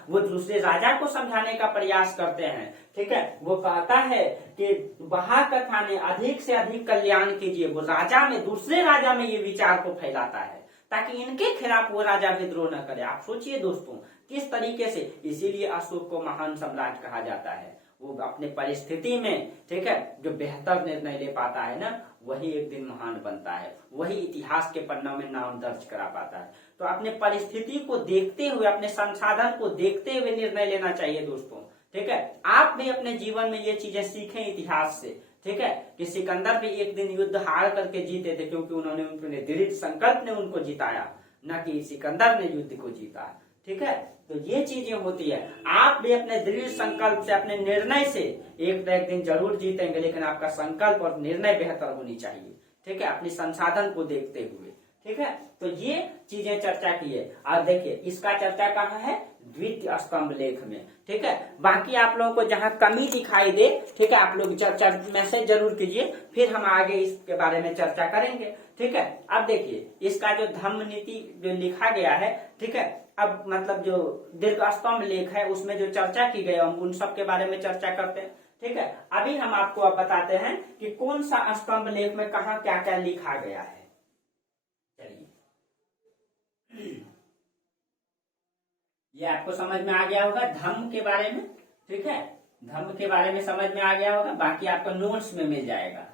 वो दूसरे राजा को समझाने का प्रयास करते हैं। ठीक है, वो कहता है कि महाकथा ने अधिक से अधिक कल्याण कीजिए। वो राजा में दूसरे राजा में ये विचार को फैलाता है ताकि इनके खिलाफ वो राजा विद्रोह न करे। आप सोचिए दोस्तों किस तरीके से, इसीलिए अशोक को महान सम्राट कहा जाता है। वो अपने परिस्थिति में ठीक है जो बेहतर निर्णय ले पाता है ना, वही एक दिन महान बनता है, वही इतिहास के पन्नों में नाम दर्ज करा पाता है। तो अपने परिस्थिति को देखते हुए, अपने संसाधन को देखते हुए निर्णय लेना चाहिए दोस्तों। ठीक है, आप भी अपने जीवन में ये चीजें सीखें इतिहास से। ठीक है, कि सिकंदर भी एक दिन युद्ध हार करके जीते थे क्योंकि उन्होंने दृढ़ संकल्प ने उनको जिताया, न कि सिकंदर ने युद्ध को जीता। ठीक है, तो ये चीजें होती है। आप भी अपने दृढ़ संकल्प से, अपने निर्णय से एक न एक दिन जरूर जीतेंगे, लेकिन आपका संकल्प और निर्णय बेहतर होनी चाहिए। ठीक है, अपने संसाधन को देखते हुए। ठीक है, तो ये चीजें चर्चा की है। और देखिए इसका चर्चा कहाँ है? द्वितीय स्तंभ लेख में। ठीक है, बाकी आप लोगों को जहां कमी दिखाई दे, ठीक है, आप लोग चर्चा मैसेज जरूर कीजिए, फिर हम आगे इसके बारे में चर्चा करेंगे। ठीक है, अब देखिए इसका जो धम्म नीति जो लिखा गया है, ठीक है, अब मतलब जो दीर्घ स्तंभ लेख है उसमें जो चर्चा की गई हम उन सब के बारे में चर्चा करते हैं। ठीक है, अभी हम आपको अब बताते हैं कि कौन सा स्तंभ लेख में कहा क्या क्या लिखा गया है। चलिए, ये आपको समझ में आ गया होगा धम्म के बारे में। ठीक है, धम्म के बारे में समझ में आ गया होगा, बाकी आपको नोट्स में मिल जाएगा।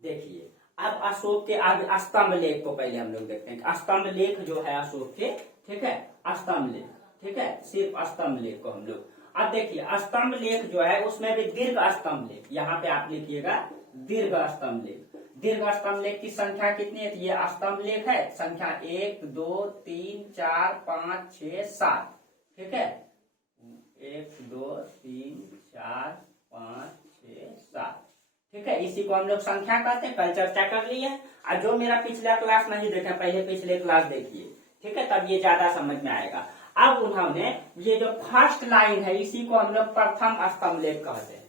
देखिए अब अशोक के आगे स्तंभ लेख को पहले हम लोग देखते हैं। स्तंभ लेख जो है अशोक के, ठीक है, स्तंभ लेख, ठीक है, सिर्फ स्तंभ लेख को हम लोग अब देखिए स्तंभ लेख जो है उसमें भी दीर्घ स्तंभ लेख, यहाँ पे आप लिखिएगा दीर्घ स्तंभ लेख। दीर्घ स्तंभ लेख की संख्या कितनी है? ये स्तंभ लेख है, संख्या 1 2 3 4 5 6 7। ठीक है, 1 2 3 4 5 6 7। ठीक है, इसी को हम लोग संख्या कहते हैं, कल चर्चा कर ली है। और जो मेरा पिछला क्लास नहीं देखा, पहले पिछले क्लास देखिए। ठीक है, तब ये ज्यादा समझ में आएगा। अब उन्होंने ये जो फर्स्ट लाइन है इसी को हम लोग प्रथम स्तंभ लेख कहते हैं।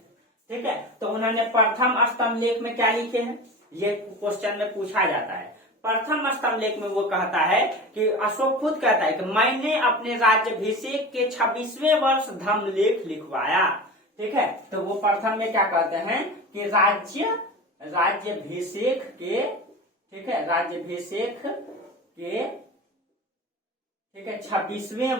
ठीक है। तो उन्होंने प्रथम स्तंभ लेख में क्या लिखे हैं, ये क्वेश्चन में पूछा जाता है। प्रथम स्तंभ लेख में वो कहता है कि अशोक खुद कहता है कि मैंने अपने राज्याभिषेक के 26वें वर्ष धम्म लेख लिखवाया। ठीक है। तो वो प्रथम में क्या कहते हैं कि राज्याभिषेक के, ठीक है, राज्याभिषेक के, ठीक है, 26वें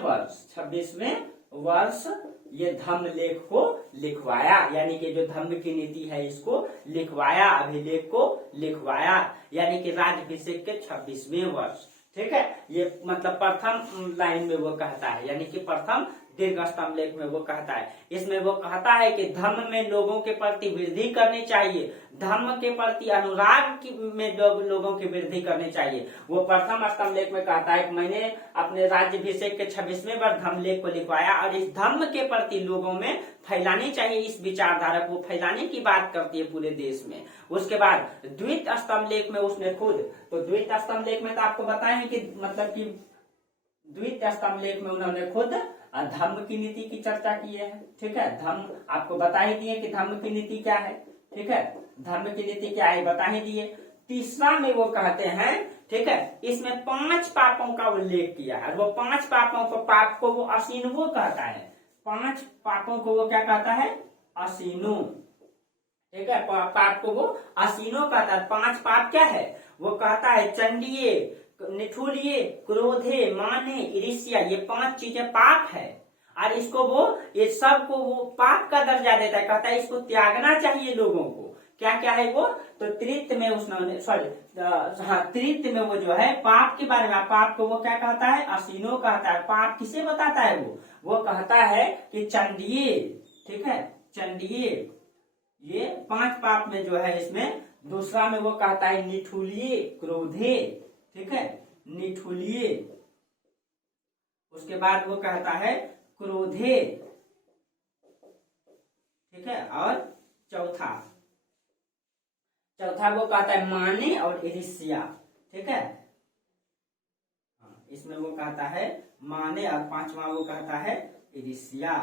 वर्ष ये धम्म लेख को लिखवाया, यानी कि जो धम्म की नीति है इसको लिखवाया, अभिलेख को लिखवाया, यानी कि राज्याभिषेक के 26वें वर्ष। ठीक है। ये मतलब प्रथम लाइन में वो कहता है, यानी कि प्रथम दीर्घ स्तंभ लेख में वो कहता है। इसमें वो कहता है कि धम्म में लोगों के प्रति वृद्धि करनी चाहिए, धम्म के प्रति अनुराग में लोगों की वृद्धि करनी चाहिए। वो प्रथम स्तंभ लेख में कहता है कि मैंने अपने राज्याभिषेक के 26वें वर्ष धम्म लेख को लिखवाया और इस धम्म के प्रति लोगों में फैलानी चाहिए, इस विचारधारा को फैलाने की बात करती है पूरे देश में। उसके बाद द्वित स्तंभ लेख में उसने खुद, तो द्वित स्तंभ लेख में तो आपको बताएं कि मतलब कि द्वित स्तंभ लेख में उन्होंने खुद धम्म की नीति की चर्चा की है। ठीक है। धम्म आपको बता ही दिए कि धम्म की नीति क्या है। ठीक है। धम्म की नीति क्या है बता ही दिए। तीसरा में वो कहते हैं, ठीक है, इसमें 5 पापों का उल्लेख किया है और वो 5 पापों को, पाप को वो असीनो कहता है। 5 पापों को वो क्या कहता है, असीनो। ठीक है। पाप को वो असीनो कहता है। 5 पाप क्या है वो कहता है, चंडिये, निठुलिये, क्रोधे, माने, ईर्ष्या, ये 5 चीजें पाप है और इसको वो, ये सब को वो पाप का दर्जा देता है। कहता है इसको त्यागना चाहिए लोगों को। क्या क्या है वो, तो त्रित में उसने, सॉरी, हाँ, त्रित में वो जो है पाप के बारे में, पाप को वो क्या कहता है, असीनो कहता है। पाप किसे बताता है वो कहता है कि चंडिये, ठीक है, चंडिये, ये 5 पाप में जो है इसमें दूसरा में वो कहता है निठुलिये, क्रोधे, ठीक है, निठुलिये। उसके बाद वो कहता है क्रोधे, ठीक है, और चौथा वो कहता है माने और ईर्ष्या। ठीक है। इसमें वो कहता है माने और 5वां वो कहता है ईर्ष्या।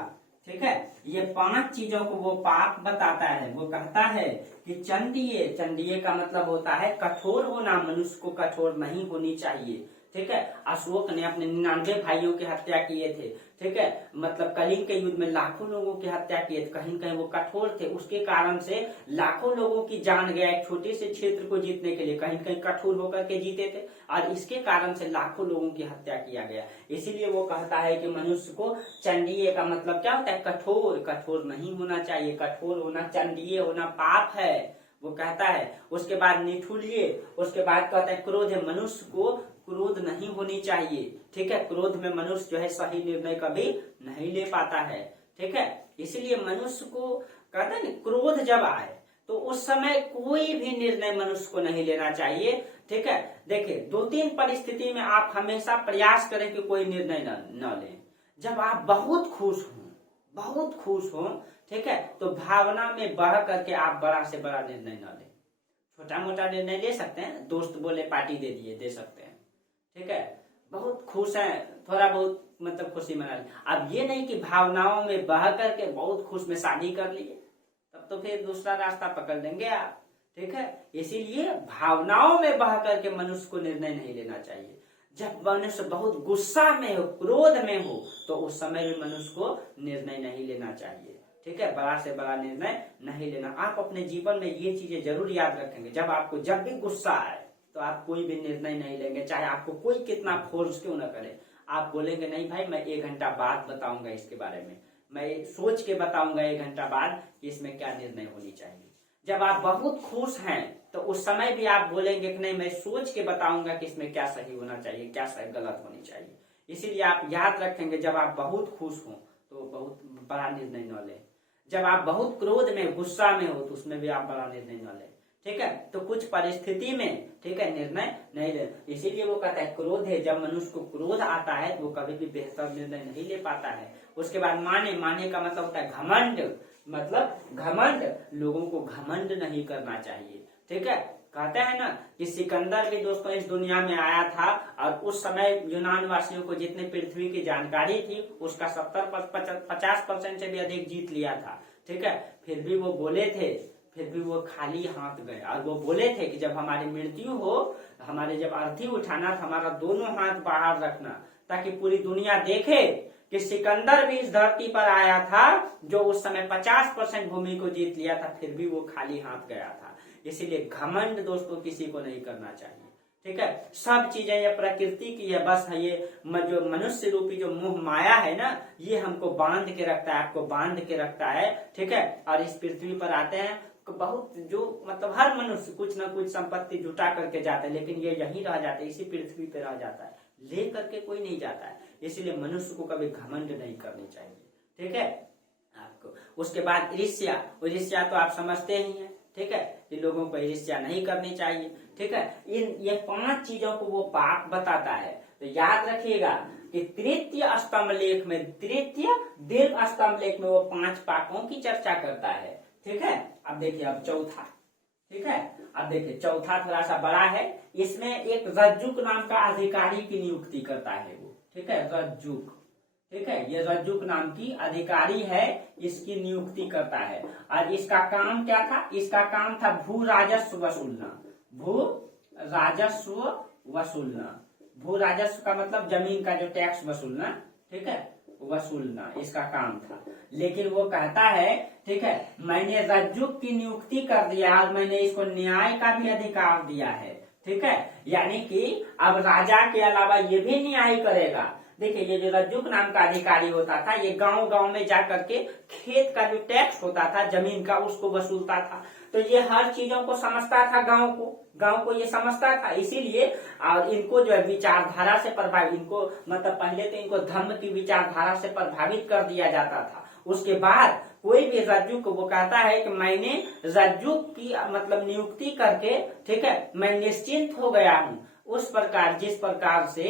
ठीक है। ये 5 चीजों को वो पाप बताता है। वो कहता है कि चंडिये, चंडिये का मतलब होता है कठोर होना, मनुष्य को कठोर नहीं होनी चाहिए। ठीक है। अशोक ने अपने 99 भाइयों की हत्या किए थे। ठीक है। मतलब कलिंग के युद्ध में लाखों लोगों की हत्या किए थे। कहीं कहीं वो कठोर थे, उसके कारण से लाखों लोगों की जान गया एक छोटे से क्षेत्र को जीतने के लिए। कहीं कहीं कठोर होकर के जीते थे और इसके कारण से लाखों लोगों की हत्या किया गया। इसीलिए वो कहता है कि मनुष्य को चंडिये का मतलब क्या होता है, कठोर, कठोर नहीं होना चाहिए। कठोर होना, चंडिये होना पाप है, वो कहता है। उसके बाद निठुलिये, उसके बाद कहता है क्रोध, मनुष्य को क्रोध नहीं होनी चाहिए। ठीक है। क्रोध में मनुष्य जो है सही निर्णय कभी नहीं ले पाता है। ठीक है। इसलिए मनुष्य को कहते हैं क्रोध जब आए तो उस समय कोई भी निर्णय मनुष्य को नहीं लेना चाहिए। ठीक है। देखिए 2-3 परिस्थिति में आप हमेशा प्रयास करें कि कोई निर्णय न लें। जब आप बहुत खुश हो, ठीक है, तो भावना में बह करके आप बड़ा से बड़ा निर्णय न लें। छोटा मोटा निर्णय ले सकते हैं, दोस्त बोले पार्टी दे दिए, दे सकते हैं। ठीक है। बहुत खुश है, थोड़ा बहुत मतलब खुशी मना ली। अब ये नहीं कि भावनाओं में बह करके बहुत खुश में शादी कर लिए, तब तो फिर दूसरा रास्ता पकड़ लेंगे आप। ठीक है। इसीलिए भावनाओं में बह करके मनुष्य को निर्णय नहीं लेना चाहिए। जब मनुष्य बहुत गुस्सा में हो, क्रोध में हो, तो उस समय भी मनुष्य को निर्णय नहीं लेना चाहिए। ठीक है। बड़ा से बड़ा निर्णय नहीं लेना। आप अपने जीवन में ये चीजें जरूर याद रखेंगे। जब भी गुस्सा आए तो आप कोई भी निर्णय नहीं लेंगे, चाहे आपको कोई कितना फोर्स क्यों न करे। आप बोलेंगे नहीं भाई, मैं 1 घंटा बाद बताऊंगा इसके बारे में, मैं सोच के बताऊंगा 1 घंटा बाद कि इसमें क्या निर्णय होनी चाहिए। जब आप बहुत खुश हैं तो उस समय भी आप बोलेंगे कि नहीं, मैं सोच के बताऊंगा कि इसमें क्या सही होना चाहिए, क्या सही गलत होनी चाहिए। इसीलिए आप याद रखेंगे, जब आप बहुत खुश हो तो बहुत बड़ा निर्णय न लें। जब आप बहुत क्रोध में, गुस्सा में हो, तो उसमें भी आप बड़ा निर्णय न लें। ठीक है। तो कुछ परिस्थिति में, ठीक है, निर्णय नहीं ले। इसीलिए वो कहता है क्रोध है, जब मनुष्य को क्रोध आता है तो वो कभी भी बेहतर निर्णय नहीं ले पाता है। उसके बाद माने का मतलब होता है घमंड, मतलब घमंड, लोगों को घमंड नहीं करना चाहिए। ठीक है। कहते हैं ना कि सिकंदर भी दोस्तों इस दुनिया में आया था और उस समय यूनान वासियों को जितने पृथ्वी की जानकारी थी उसका 70-50% से भी अधिक जीत लिया था। ठीक है, फिर भी वो बोले थे, फिर भी वो खाली हाथ गए और वो बोले थे कि जब हमारी मृत्यु हो, हमारे जब अर्थी उठाना तो हमारा दोनों हाथ बाहर रखना, ताकि पूरी दुनिया देखे कि सिकंदर भी इस धरती पर आया था जो उस समय 50% भूमि को जीत लिया था, फिर भी वो खाली हाथ गया था। इसीलिए घमंड दोस्तों किसी को नहीं करना चाहिए, ठीक है। सब चीजें ये प्रकृति की है, बस है ये जो मनुष्य रूपी जो मोह माया है ना, ये हमको बांध के रखता है, आपको बांध के रखता है, ठीक है। और इस पृथ्वी पर आते हैं बहुत जो मतलब हर मनुष्य कुछ ना कुछ संपत्ति जुटा करके जाता है, लेकिन ये यहीं रह जाता है, इसी पृथ्वी पे रह जाता है, ले करके कोई नहीं जाता है। इसीलिए मनुष्य को कभी घमंड नहीं करनी चाहिए, ठीक है आपको। उसके बाद ईर्ष्या, ईर्ष्या तो आप समझते ही हैं, ठीक है, कि लोगों को ईर्ष्या नहीं करनी चाहिए, ठीक है। ये 5 चीजों को वो पाप बताता है। तो याद रखिएगा कि तृतीय स्तंभ लेख में, तृतीय दीर्घ स्तंभ लेख में वो 5 पापों की चर्चा करता है, ठीक है। अब देखिए अब चौथा, ठीक है, अब देखिए चौथा थोड़ा सा बड़ा है, इसमें एक रज्जुक नाम का अधिकारी की नियुक्ति करता है वो, ठीक है, रज्जुक, ठीक है, ये रज्जुक नाम की अधिकारी है, इसकी नियुक्ति करता है। और इसका काम क्या था? इसका काम था भू राजस्व वसूलना, भू राजस्व वसूलना। भू राजस्व का मतलब जमीन का जो टैक्स वसूलना, ठीक है, वसूलना इसका काम था। लेकिन वो कहता है, ठीक है, मैंने रज्जुक की नियुक्ति कर दिया और मैंने इसको न्याय का भी अधिकार दिया है, ठीक है। यानी कि अब राजा के अलावा ये भी न्याय करेगा। देखिए ये जो रज्जुक नाम का अधिकारी होता था, ये गांव गांव में जा करके खेत का जो टैक्स होता था जमीन का, उसको वसूलता था। तो ये हर चीजों को समझता था, गांव को ये समझता था। इसीलिए और इनको जो है विचारधारा से प्रभावित, इनको मतलब पहले तो इनको धर्म की विचारधारा से प्रभावित कर दिया जाता था। उसके बाद कोई भी रज्जुक को वो कहता है कि मैंने रज्जुक की मतलब नियुक्ति करके, ठीक है, मैं निश्चिंत हो गया हूँ। उस प्रकार जिस प्रकार से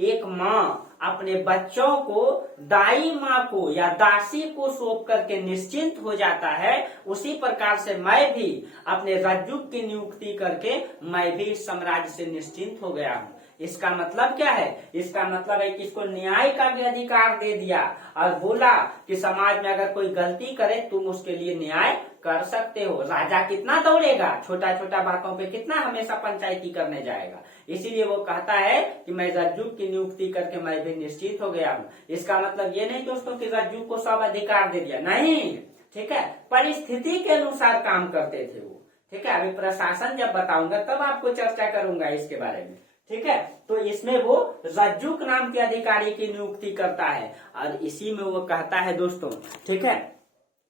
एक माँ अपने बच्चों को दाई माँ को या दासी को सौंप करके निश्चिंत हो जाता है, उसी प्रकार से मैं भी अपने रज्जुक की नियुक्ति करके मैं भी इस साम्राज्य से निश्चिंत हो गया हूँ। इसका मतलब क्या है? इसका मतलब है कि इसको न्याय का भी अधिकार दे दिया और बोला कि समाज में अगर कोई गलती करे तुम उसके लिए न्याय कर सकते हो। राजा कितना दौड़ेगा, छोटा छोटा बातों पे कितना हमेशा पंचायती करने जाएगा। इसीलिए वो कहता है कि मैं रज्जुक की नियुक्ति करके मैं भी निश्चित हो गया हूँ। इसका मतलब ये नहीं दोस्तों कि रज्जुक को सब अधिकार दे दिया, नहीं, ठीक है, परिस्थिति के अनुसार काम करते थे वो, ठीक है। अभी प्रशासन जब बताऊंगा तब आपको चर्चा करूंगा इसके बारे में, ठीक है। तो इसमें वो रज्जुक नाम के अधिकारी की नियुक्ति करता है और इसी में वो कहता है दोस्तों, ठीक है,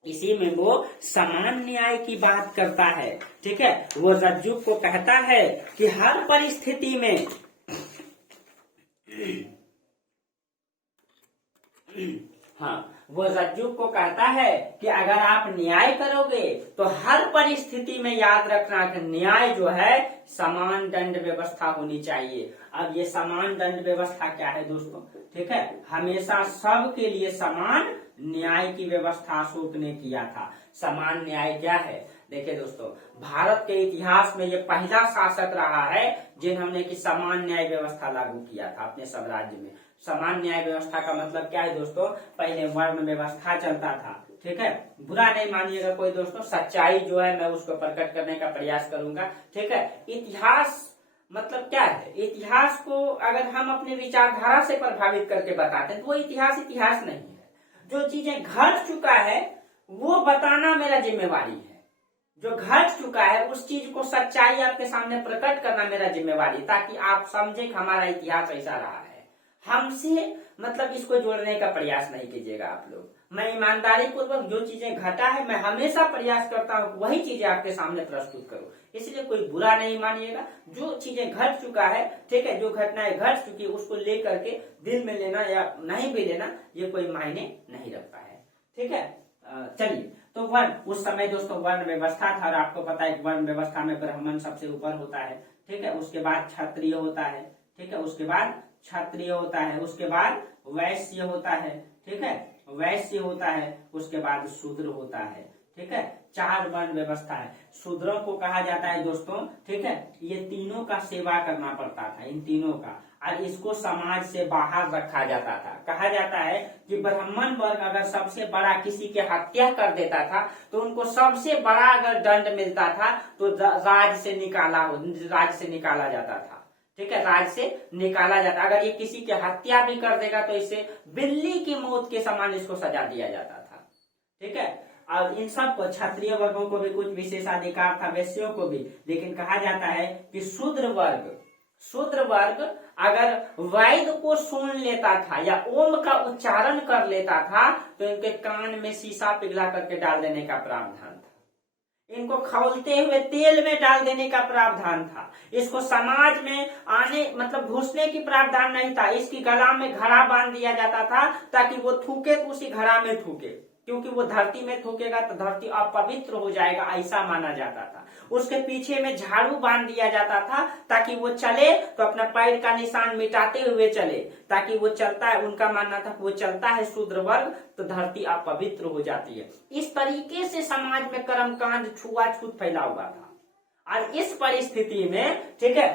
इसी में वो समान न्याय की बात करता है, ठीक है। वो रज्जुक को कहता है कि हर परिस्थिति में हाँ, वो रज्जुक को कहता है कि अगर आप न्याय करोगे तो हर परिस्थिति में याद रखना कि न्याय जो है समान दंड व्यवस्था होनी चाहिए। अब ये समान दंड व्यवस्था क्या है दोस्तों, ठीक है, हमेशा सबके लिए समान न्याय की व्यवस्था अशोक ने किया था। समान न्याय क्या है? देखिए दोस्तों, भारत के इतिहास में ये पहला शासक रहा है जिन्होंने की समान न्याय व्यवस्था लागू किया था अपने साम्राज्य में। समान न्याय व्यवस्था का मतलब क्या है दोस्तों? पहले वर्ण व्यवस्था चलता था, ठीक है, बुरा नहीं मानिएगा कोई दोस्तों, सच्चाई जो है मैं उसको प्रकट करने का प्रयास करूंगा, ठीक है। इतिहास मतलब क्या है? इतिहास को अगर हम अपने विचारधारा से प्रभावित करके बताते हैं तो वो इतिहास नहीं है। जो चीजें घट चुका है वो बताना मेरा जिम्मेवारी है। जो घट चुका है उस चीज को सच्चाई आपके सामने प्रकट करना मेरा जिम्मेवारी, ताकि आप समझे कि हमारा इतिहास ऐसा रहा है। हमसे मतलब इसको जोड़ने का प्रयास नहीं कीजिएगा आप लोग। मैं ईमानदारी पूर्वक जो चीजें घटा है मैं हमेशा प्रयास करता हूँ वही चीजें आपके सामने प्रस्तुत करूँ, इसलिए कोई बुरा नहीं मानिएगा। जो चीजें घट चुका है, ठीक है, जो घटनाएं घट चुकी है उसको लेकर के दिल में लेना या नहीं भी लेना ये कोई मायने नहीं रखता है, ठीक है। चलिए, तो वर्ण, उस समय दोस्तों वर्ण व्यवस्था था और आपको पता है वर्ण व्यवस्था में ब्राह्मण सबसे ऊपर होता है, ठीक है, उसके बाद क्षत्रिय होता है, ठीक है, उसके बाद क्षत्रिय होता है, उसके बाद वैश्य होता है, ठीक है, वैश्य होता है, उसके बाद शूद्र होता है, ठीक है। 4 वर्ण व्यवस्था है। शूद्रों को कहा जाता है दोस्तों, ठीक है, ये तीनों का सेवा करना पड़ता था, इन तीनों का, और इसको समाज से बाहर रखा जाता था। कहा जाता है कि ब्राह्मण वर्ग अगर सबसे बड़ा किसी की हत्या कर देता था तो उनको सबसे बड़ा अगर दंड मिलता था तो राज से निकाला जाता था, ठीक है, राज से निकाला जाता। अगर ये किसी की हत्या भी कर देगा तो इसे बिल्ली की मौत के समान इसको सजा दिया जाता था, ठीक है। और इन सब को, क्षत्रिय वर्गों को भी कुछ विशेषाधिकार था, वैश्यों को भी, लेकिन कहा जाता है कि शूद्र वर्ग अगर वैद को सुन लेता था या ओम का उच्चारण कर लेता था तो इनके कान में शीशा पिघला करके डाल देने का प्रावधान था, इनको खौलते हुए तेल में डाल देने का प्रावधान था, इसको समाज में आने मतलब घुसने की प्रावधान नहीं था, इसकी गला में घड़ा बांध दिया जाता था ताकि वो थूके तो उसी घड़ा में थूके, क्योंकि वो धरती में थूकेगा तो धरती अपवित्र हो जाएगा, ऐसा माना जाता था। उसके पीछे में झाड़ू बांध दिया जाता था ताकि वो चले तो अपना पैर का निशान मिटाते हुए चले, ताकि वो चलता है, उनका मानना था वो चलता है शूद्र वर्ग तो धरती अपवित्र हो जाती है। इस तरीके से समाज में कर्मकांड छुआछूत फैला हुआ था। और इस परिस्थिति में, ठीक है,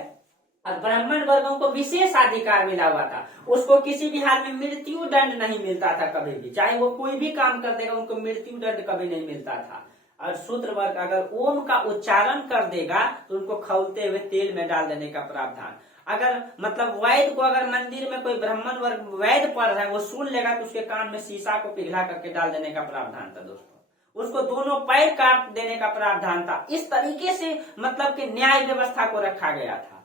और ब्राह्मण वर्गों को विशेष अधिकार मिला हुआ था, उसको किसी भी हाल में मृत्यु दंड नहीं मिलता था कभी भी, चाहे वो कोई भी काम कर देगा उनको मृत्यु दंड कभी नहीं मिलता था। और शूद्र वर्ग अगर ओम का उच्चारण कर देगा तो उनको खौलते हुए तेल में डाल देने का प्रावधान। अगर मतलब वैद को, अगर मंदिर में कोई ब्राह्मण वर्ग वैद पढ़ रहा है वो सुन लेगा तो उसके कान में शीशा को पिघला करके डाल देने का प्रावधान था दोस्तों, उसको दोनों पैर काट देने का प्रावधान था। इस तरीके से मतलब कि न्याय व्यवस्था को रखा गया था,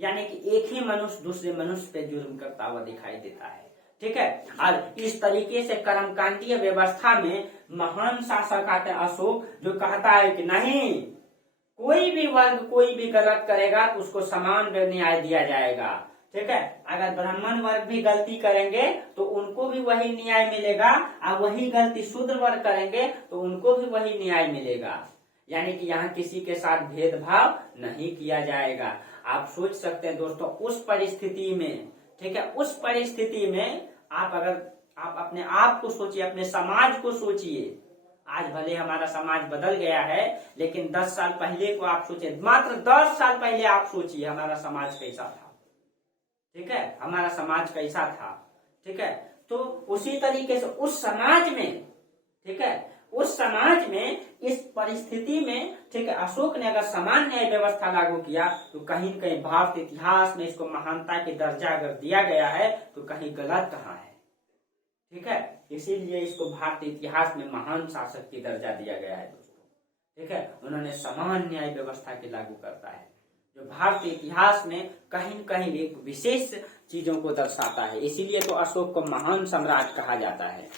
यानी कि एक ही मनुष्य दूसरे मनुष्य पे जुर्म करता हुआ दिखाई देता है, ठीक है। और इस तरीके से कर्मकांडीय व्यवस्था में महान शासक आते अशोक, जो कहता है कि नहीं, कोई भी वर्ग कोई भी गलत करेगा तो उसको समान न्याय दिया जाएगा, ठीक है। अगर ब्राह्मण वर्ग भी गलती करेंगे तो उनको भी वही न्याय मिलेगा, और वही गलती शूद्र वर्ग करेंगे तो उनको भी वही न्याय मिलेगा, यानी कि यहाँ किसी के साथ भेदभाव नहीं किया जाएगा। आप सोच सकते हैं दोस्तों उस परिस्थिति में, ठीक है, उस परिस्थिति में आप अगर आप अपने आप को सोचिए, अपने समाज को सोचिए। आज भले हमारा समाज बदल गया है, लेकिन 10 साल पहले को आप सोचिए, मात्र 10 साल पहले आप सोचिए हमारा समाज कैसा था, ठीक है, हमारा समाज कैसा था, ठीक है। तो उसी तरीके से उस समाज में, ठीक है, उस समाज में इस परिस्थिति में, ठीक है, अशोक ने अगर समान न्याय व्यवस्था लागू किया तो कहीं न कहीं भारत इतिहास में इसको महानता की दर्जा अगर दिया गया है तो कहीं गलत कहाँ है, ठीक है। इसीलिए इसको भारतीय इतिहास में महान शासक की दर्जा दिया गया है दोस्तों, ठीक है। उन्होंने समान न्याय व्यवस्था की लागू करता है, जो भारतीय इतिहास में कहीं न कहीं एक विशेष चीजों को दर्शाता है, इसीलिए तो अशोक को महान सम्राट कहा जाता है।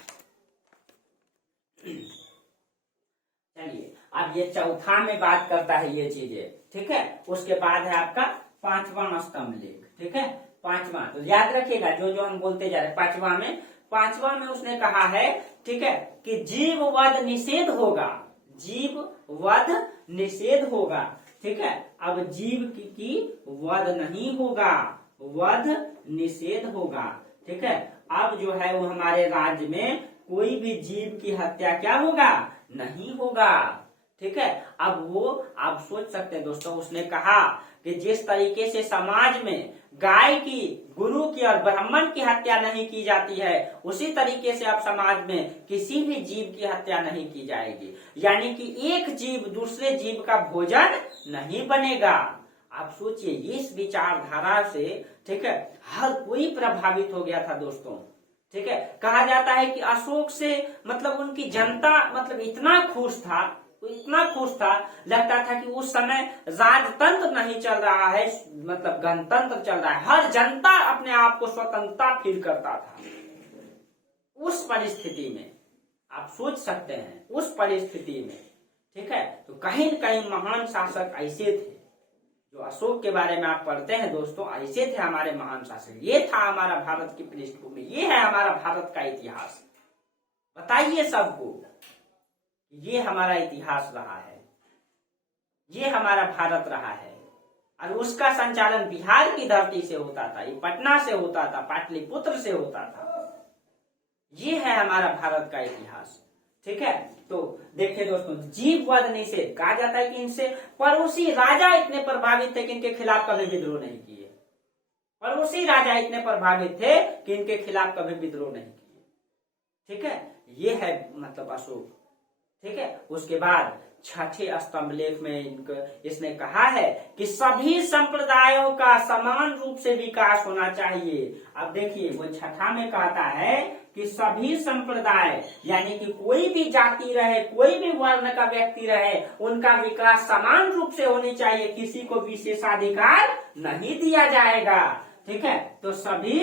चलिए, अब ये चौथा में बात करता है ये चीजें, ठीक है। उसके बाद है आपका 5वां स्तंभ लेख, ठीक है, 5वां, तो याद रखिएगा जो जो हम बोलते जा रहे हैं। 5वां में उसने कहा है, ठीक है, कि जीव वध निषेध होगा, जीव वध निषेध होगा, ठीक है। अब जीव की वध नहीं होगा, वध निषेध होगा, ठीक है। अब जो है वो हमारे राज्य में कोई भी जीव की हत्या क्या होगा, नहीं होगा, ठीक है। अब वो आप सोच सकते हैं दोस्तों, उसने कहा कि जिस तरीके से समाज में गाय की, गुरु की और ब्राह्मण की हत्या नहीं की जाती है, उसी तरीके से अब समाज में किसी भी जीव की हत्या नहीं की जाएगी, यानी कि एक जीव दूसरे जीव का भोजन नहीं बनेगा। आप सोचिए, इस विचारधारा से, ठीक है, हर कोई प्रभावित हो गया था दोस्तों, ठीक है। कहा जाता है कि अशोक से मतलब उनकी जनता मतलब इतना खुश था, लगता था कि उस समय राजतंत्र नहीं चल रहा है, मतलब गणतंत्र चल रहा है, हर जनता अपने आप को स्वतंत्रता फील करता था। उस परिस्थिति में आप सोच सकते हैं, उस परिस्थिति में, ठीक है, तो कहीं न कहीं महान शासक ऐसे थे, जो अशोक के बारे में आप पढ़ते हैं दोस्तों, ऐसे थे हमारे महान शासक। ये था हमारा भारत की पृष्ठभूमि, ये है हमारा भारत का इतिहास। बताइए सबको, ये हमारा इतिहास रहा है, ये हमारा भारत रहा है, और उसका संचालन बिहार की धरती से होता था, ये पटना से होता था, पाटलिपुत्र से होता था। ये है हमारा भारत का इतिहास, ठीक है। तो देखिए दोस्तों, जीव वध निषेध कहा जाता है कि इनसे पड़ोसी राजा इतने प्रभावित थे कि इनके खिलाफ कभी विद्रोह नहीं किए। पड़ोसी राजा इतने प्रभावित थे कि इनके खिलाफ कभी विद्रोह नहीं किए। ठीक है, ये है मतलब अशोक। ठीक है, उसके बाद छठे स्तंभ लेख में इसने कहा है कि सभी संप्रदायों का समान रूप से विकास होना चाहिए। अब देखिए, वो छठा में कहता है कि सभी संप्रदाय यानी कि कोई भी जाति रहे, कोई भी वर्ण का व्यक्ति रहे, उनका विकास समान रूप से होनी चाहिए, किसी को विशेषाधिकार नहीं दिया जाएगा। ठीक है, तो सभी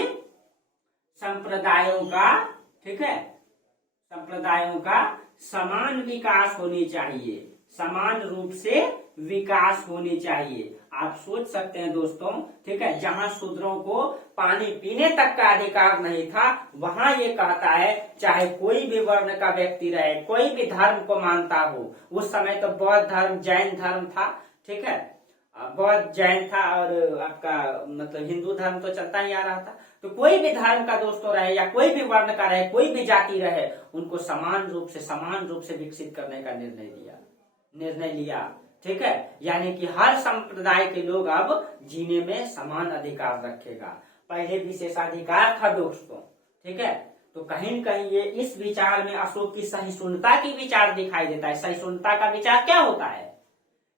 संप्रदायों का, ठीक है, संप्रदायों का समान विकास होनी चाहिए, समान रूप से विकास होनी चाहिए। आप सोच सकते हैं दोस्तों, ठीक है, जहां शूद्रों को पानी पीने तक का अधिकार नहीं था, वहां ये कहता है चाहे कोई भी वर्ण का व्यक्ति रहे, कोई भी धर्म को मानता हो। उस समय तो बौद्ध धर्म, जैन धर्म था। ठीक है, बौद्ध जैन था और आपका मतलब हिंदू धर्म तो चलता ही आ रहा था। तो कोई भी धर्म का दोस्तों रहे या कोई भी वर्ण का रहे, कोई भी जाति रहे, उनको समान रूप से विकसित करने का निर्णय लिया। ठीक है, यानी कि हर संप्रदाय के लोग अब जीने में समान अधिकार रखेगा। पहले विशेषाधिकार था दोस्तों। ठीक है, तो कहीं न कहीं ये इस विचार में अशोक की सहिष्णुता की विचार दिखाई देता है। सहिष्णुता का विचार क्या होता है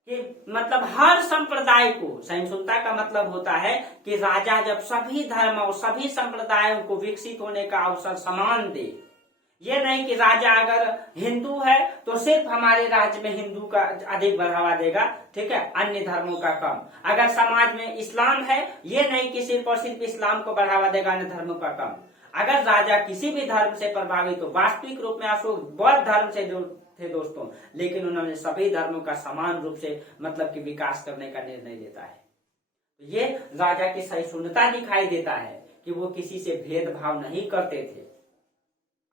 कि मतलब हर संप्रदाय को, सहिष्णुता का मतलब होता है कि राजा जब सभी धर्मों, सभी संप्रदायों को विकसित होने का अवसर समान दे। ये नहीं कि राजा अगर हिंदू है तो सिर्फ हमारे राज्य में हिंदू का अधिक बढ़ावा देगा, ठीक है, अन्य धर्मों का कम। अगर समाज में इस्लाम है, ये नहीं कि सिर्फ और सिर्फ इस्लाम को बढ़ावा देगा, अन्य धर्मों का कम। अगर राजा किसी भी धर्म से प्रभावित हो, वास्तविक रूप में अशोक बौद्ध धर्म से जो थे दोस्तों, लेकिन उन्होंने सभी धर्मों का समान रूप से मतलब कि विकास करने का निर्णय लेता है। ये राजा की सहिष्णुता दिखाई देता है कि वो किसी से भेदभाव नहीं करते थे।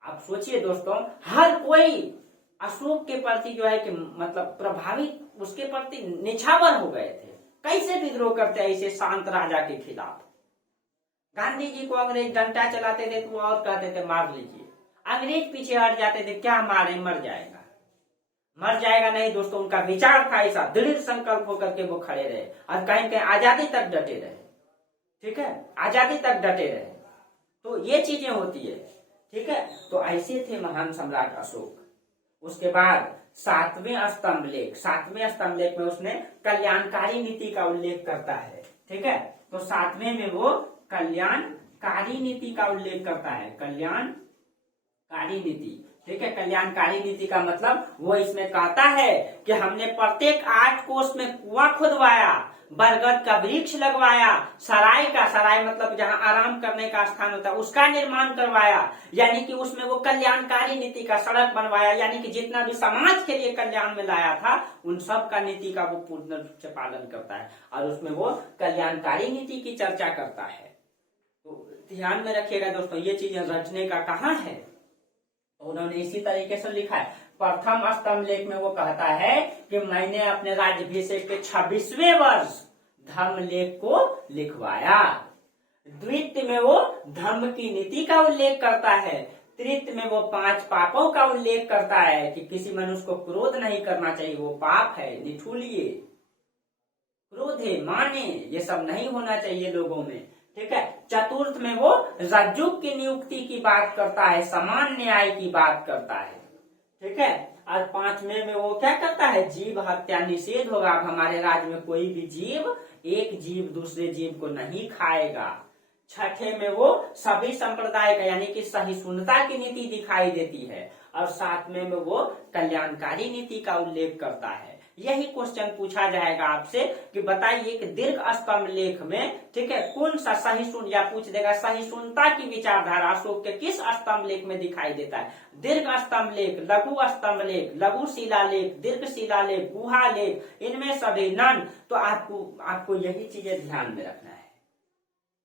आप सोचिए दोस्तों, हर कोई अशोक के प्रति जो है कि मतलब प्रभावित, उसके प्रति निछावर हो गए थे। कैसे विद्रोह करते हैं ऐसे शांत राजा के खिलाफ। गांधी जी को अंग्रेज डंडा चलाते थे तो और कहते थे मार लीजिए, अंग्रेज पीछे हट जाते थे, क्या मारे, मर जाएगा नहीं दोस्तों। उनका विचार था ऐसा, दृढ़ संकल्प होकर के वो खड़े रहे और कहीं कहीं आजादी तक डटे रहे। ठीक है, आजादी तक डटे रहे। तो ये चीजें होती है। ठीक है, तो ऐसे थे महान सम्राट अशोक। उसके बाद सातवें स्तंभ लेख में उसने कल्याणकारी नीति का उल्लेख करता है। ठीक है, तो सातवें में वो कल्याणकारी नीति का उल्लेख करता है, कल्याणकारी नीति। ठीक है, कल्याणकारी नीति का मतलब वो इसमें कहता है कि हमने प्रत्येक 8 कोस में कुआं खुदवाया, बरगद का वृक्ष लगवाया, सराय मतलब जहां आराम करने का स्थान होता है उसका निर्माण करवाया, यानी कि उसमें वो कल्याणकारी नीति का सड़क बनवाया, यानी कि जितना भी समाज के लिए कल्याण में लाया था उन सब का नीति का वो पूर्ण रूप से पालन करता है और उसमें वो कल्याणकारी नीति की चर्चा करता है। तो ध्यान में रखिएगा दोस्तों, ये चीजें रचने का कहाँ है। उन्होंने इसी तरीके से लिखा है। प्रथम स्तंभ लेख में वो कहता है कि मैंने अपने राज्याभिषेक के 26वें वर्ष धर्म लेख को लिखवाया। द्वितीय में वो धर्म की नीति का उल्लेख करता है। तृतीय में वो 5 पापों का उल्लेख करता है कि किसी मनुष्य को क्रोध नहीं करना चाहिए, वो पाप है, निठुलिए, क्रोधे, माने, ये सब नहीं होना चाहिए लोगों में। ठीक है, चतुर्थ में वो रज्जुक की नियुक्ति की बात करता है, समान न्याय की बात करता है। ठीक है, और 5वें में वो क्या करता है, जीव हत्या निषेध होगा। अब हमारे राज्य में कोई भी जीव, एक जीव दूसरे जीव को नहीं खाएगा। 6ठे में वो सभी संप्रदाय का यानी कि सहिष्णुता की नीति दिखाई देती है और 7वें में वो कल्याणकारी नीति का उल्लेख करता है। यही क्वेश्चन पूछा जाएगा आपसे कि बताइए कि दीर्घ स्तंभ लेख में, ठीक है, कौन सा सहिष्णु, या पूछ देगा सहिष्णुता की विचारधारा अशोक के किस स्तंभ लेख में दिखाई देता है। दीर्घ स्तंभ लेख, लघु स्तंभ लेख, लघु शिलालेख, दीर्घ शिलालेख, गुहा लेख, इनमें सभी नन। तो आपको यही चीजें ध्यान में रखना है।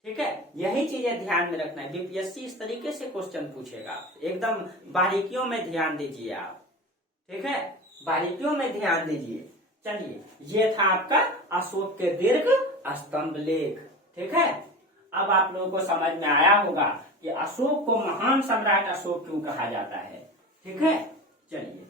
ठीक है, यही चीजें ध्यान में रखना है। बीपीएससी इस तरीके से क्वेश्चन पूछेगा, एकदम बारीकियों में ध्यान दीजिए आप। ठीक है, बारीकियों में ध्यान दीजिए। चलिए, ये था आपका अशोक के दीर्घ स्तंभ लेख। ठीक है, अब आप लोगों को समझ में आया होगा कि अशोक को महान सम्राट अशोक क्यों कहा जाता है। ठीक है, चलिए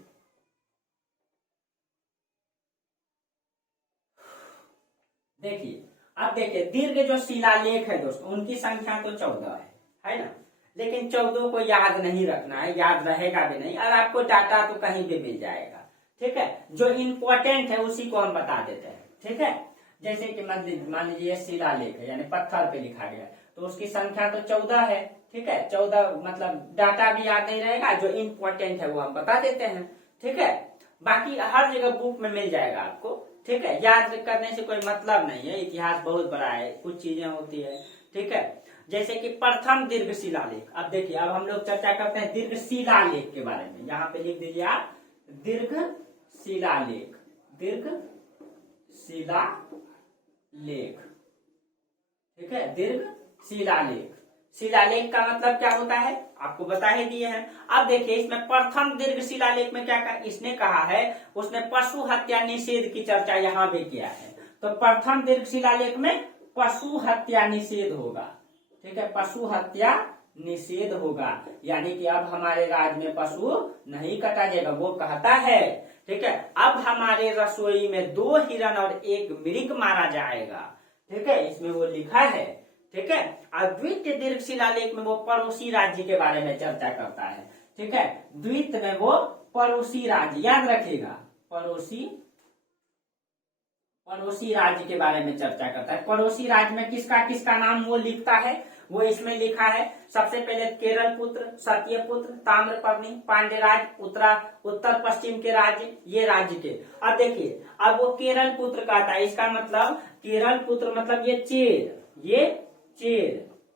देखिए, अब देखिए दीर्घ जो शिलालेख है दोस्तों, उनकी संख्या तो 14 है ना। लेकिन 14 को याद नहीं रखना है, याद रहेगा भी नहीं, और आपको डाटा तो कहीं भी मिल जाएगा। ठीक है, जो इम्पोर्टेंट है उसी को हम बता देते हैं। ठीक है, जैसे कि मान लीजिए शिलालेख है, यानी पत्थर पे लिखा गया है, तो उसकी संख्या तो 14 है। ठीक है, 14 मतलब डाटा भी याद नहीं रहेगा, जो इम्पोर्टेंट है वो हम बता देते हैं। ठीक है, बाकी हर जगह बुक में मिल जाएगा आपको। ठीक है, याद करने से कोई मतलब नहीं है, इतिहास बहुत बड़ा है, कुछ चीजें होती है। ठीक है, जैसे कि प्रथम दीर्घ शिलालेख। अब देखिए, अब हम लोग चर्चा करते हैं दीर्घ शिलालेख के बारे में। यहाँ पे लिख दीजिए आप दीर्घ शिलालेख, दीर्घ शिलालेख। ठीक है, दीर्घ शिलालेख। शिलालेख का मतलब क्या होता है आपको बता ही दिए हैं। अब देखिए इसमें प्रथम दीर्घ शिलालेख में क्या कहा, इसने कहा है, उसने पशु हत्या निषेध की चर्चा यहाँ पे किया है। तो प्रथम दीर्घ शिलालेख में पशु हत्या निषेध होगा। ठीक है, पशु हत्या निषेध होगा, यानी कि अब हमारे राज्य में पशु नहीं कटा जाएगा, वो कहता है। ठीक है, अब हमारे रसोई में 2 हिरन और 1 मृग मारा जाएगा। ठीक है, इसमें वो लिखा है। ठीक है, और द्वितीय दीर्घ शिलालेख में वो पड़ोसी राज्य के बारे में चर्चा करता है। ठीक है, द्वितीय में वो पड़ोसी राज्य, याद रखिएगा, पड़ोसी राज्य के बारे में चर्चा करता है। पड़ोसी राज्य में किसका किसका नाम वो लिखता है, वो इसमें लिखा है। सबसे पहले केरल पुत्र, सत्यपुत्र, ताम्रपर्णी, पांड्यराज, उत्तर पश्चिम के राज्य, ये राज्य के। अब देखिए, अब वो केरल पुत्र कहता है, इसका मतलब केरल पुत्र मतलब ये चेर।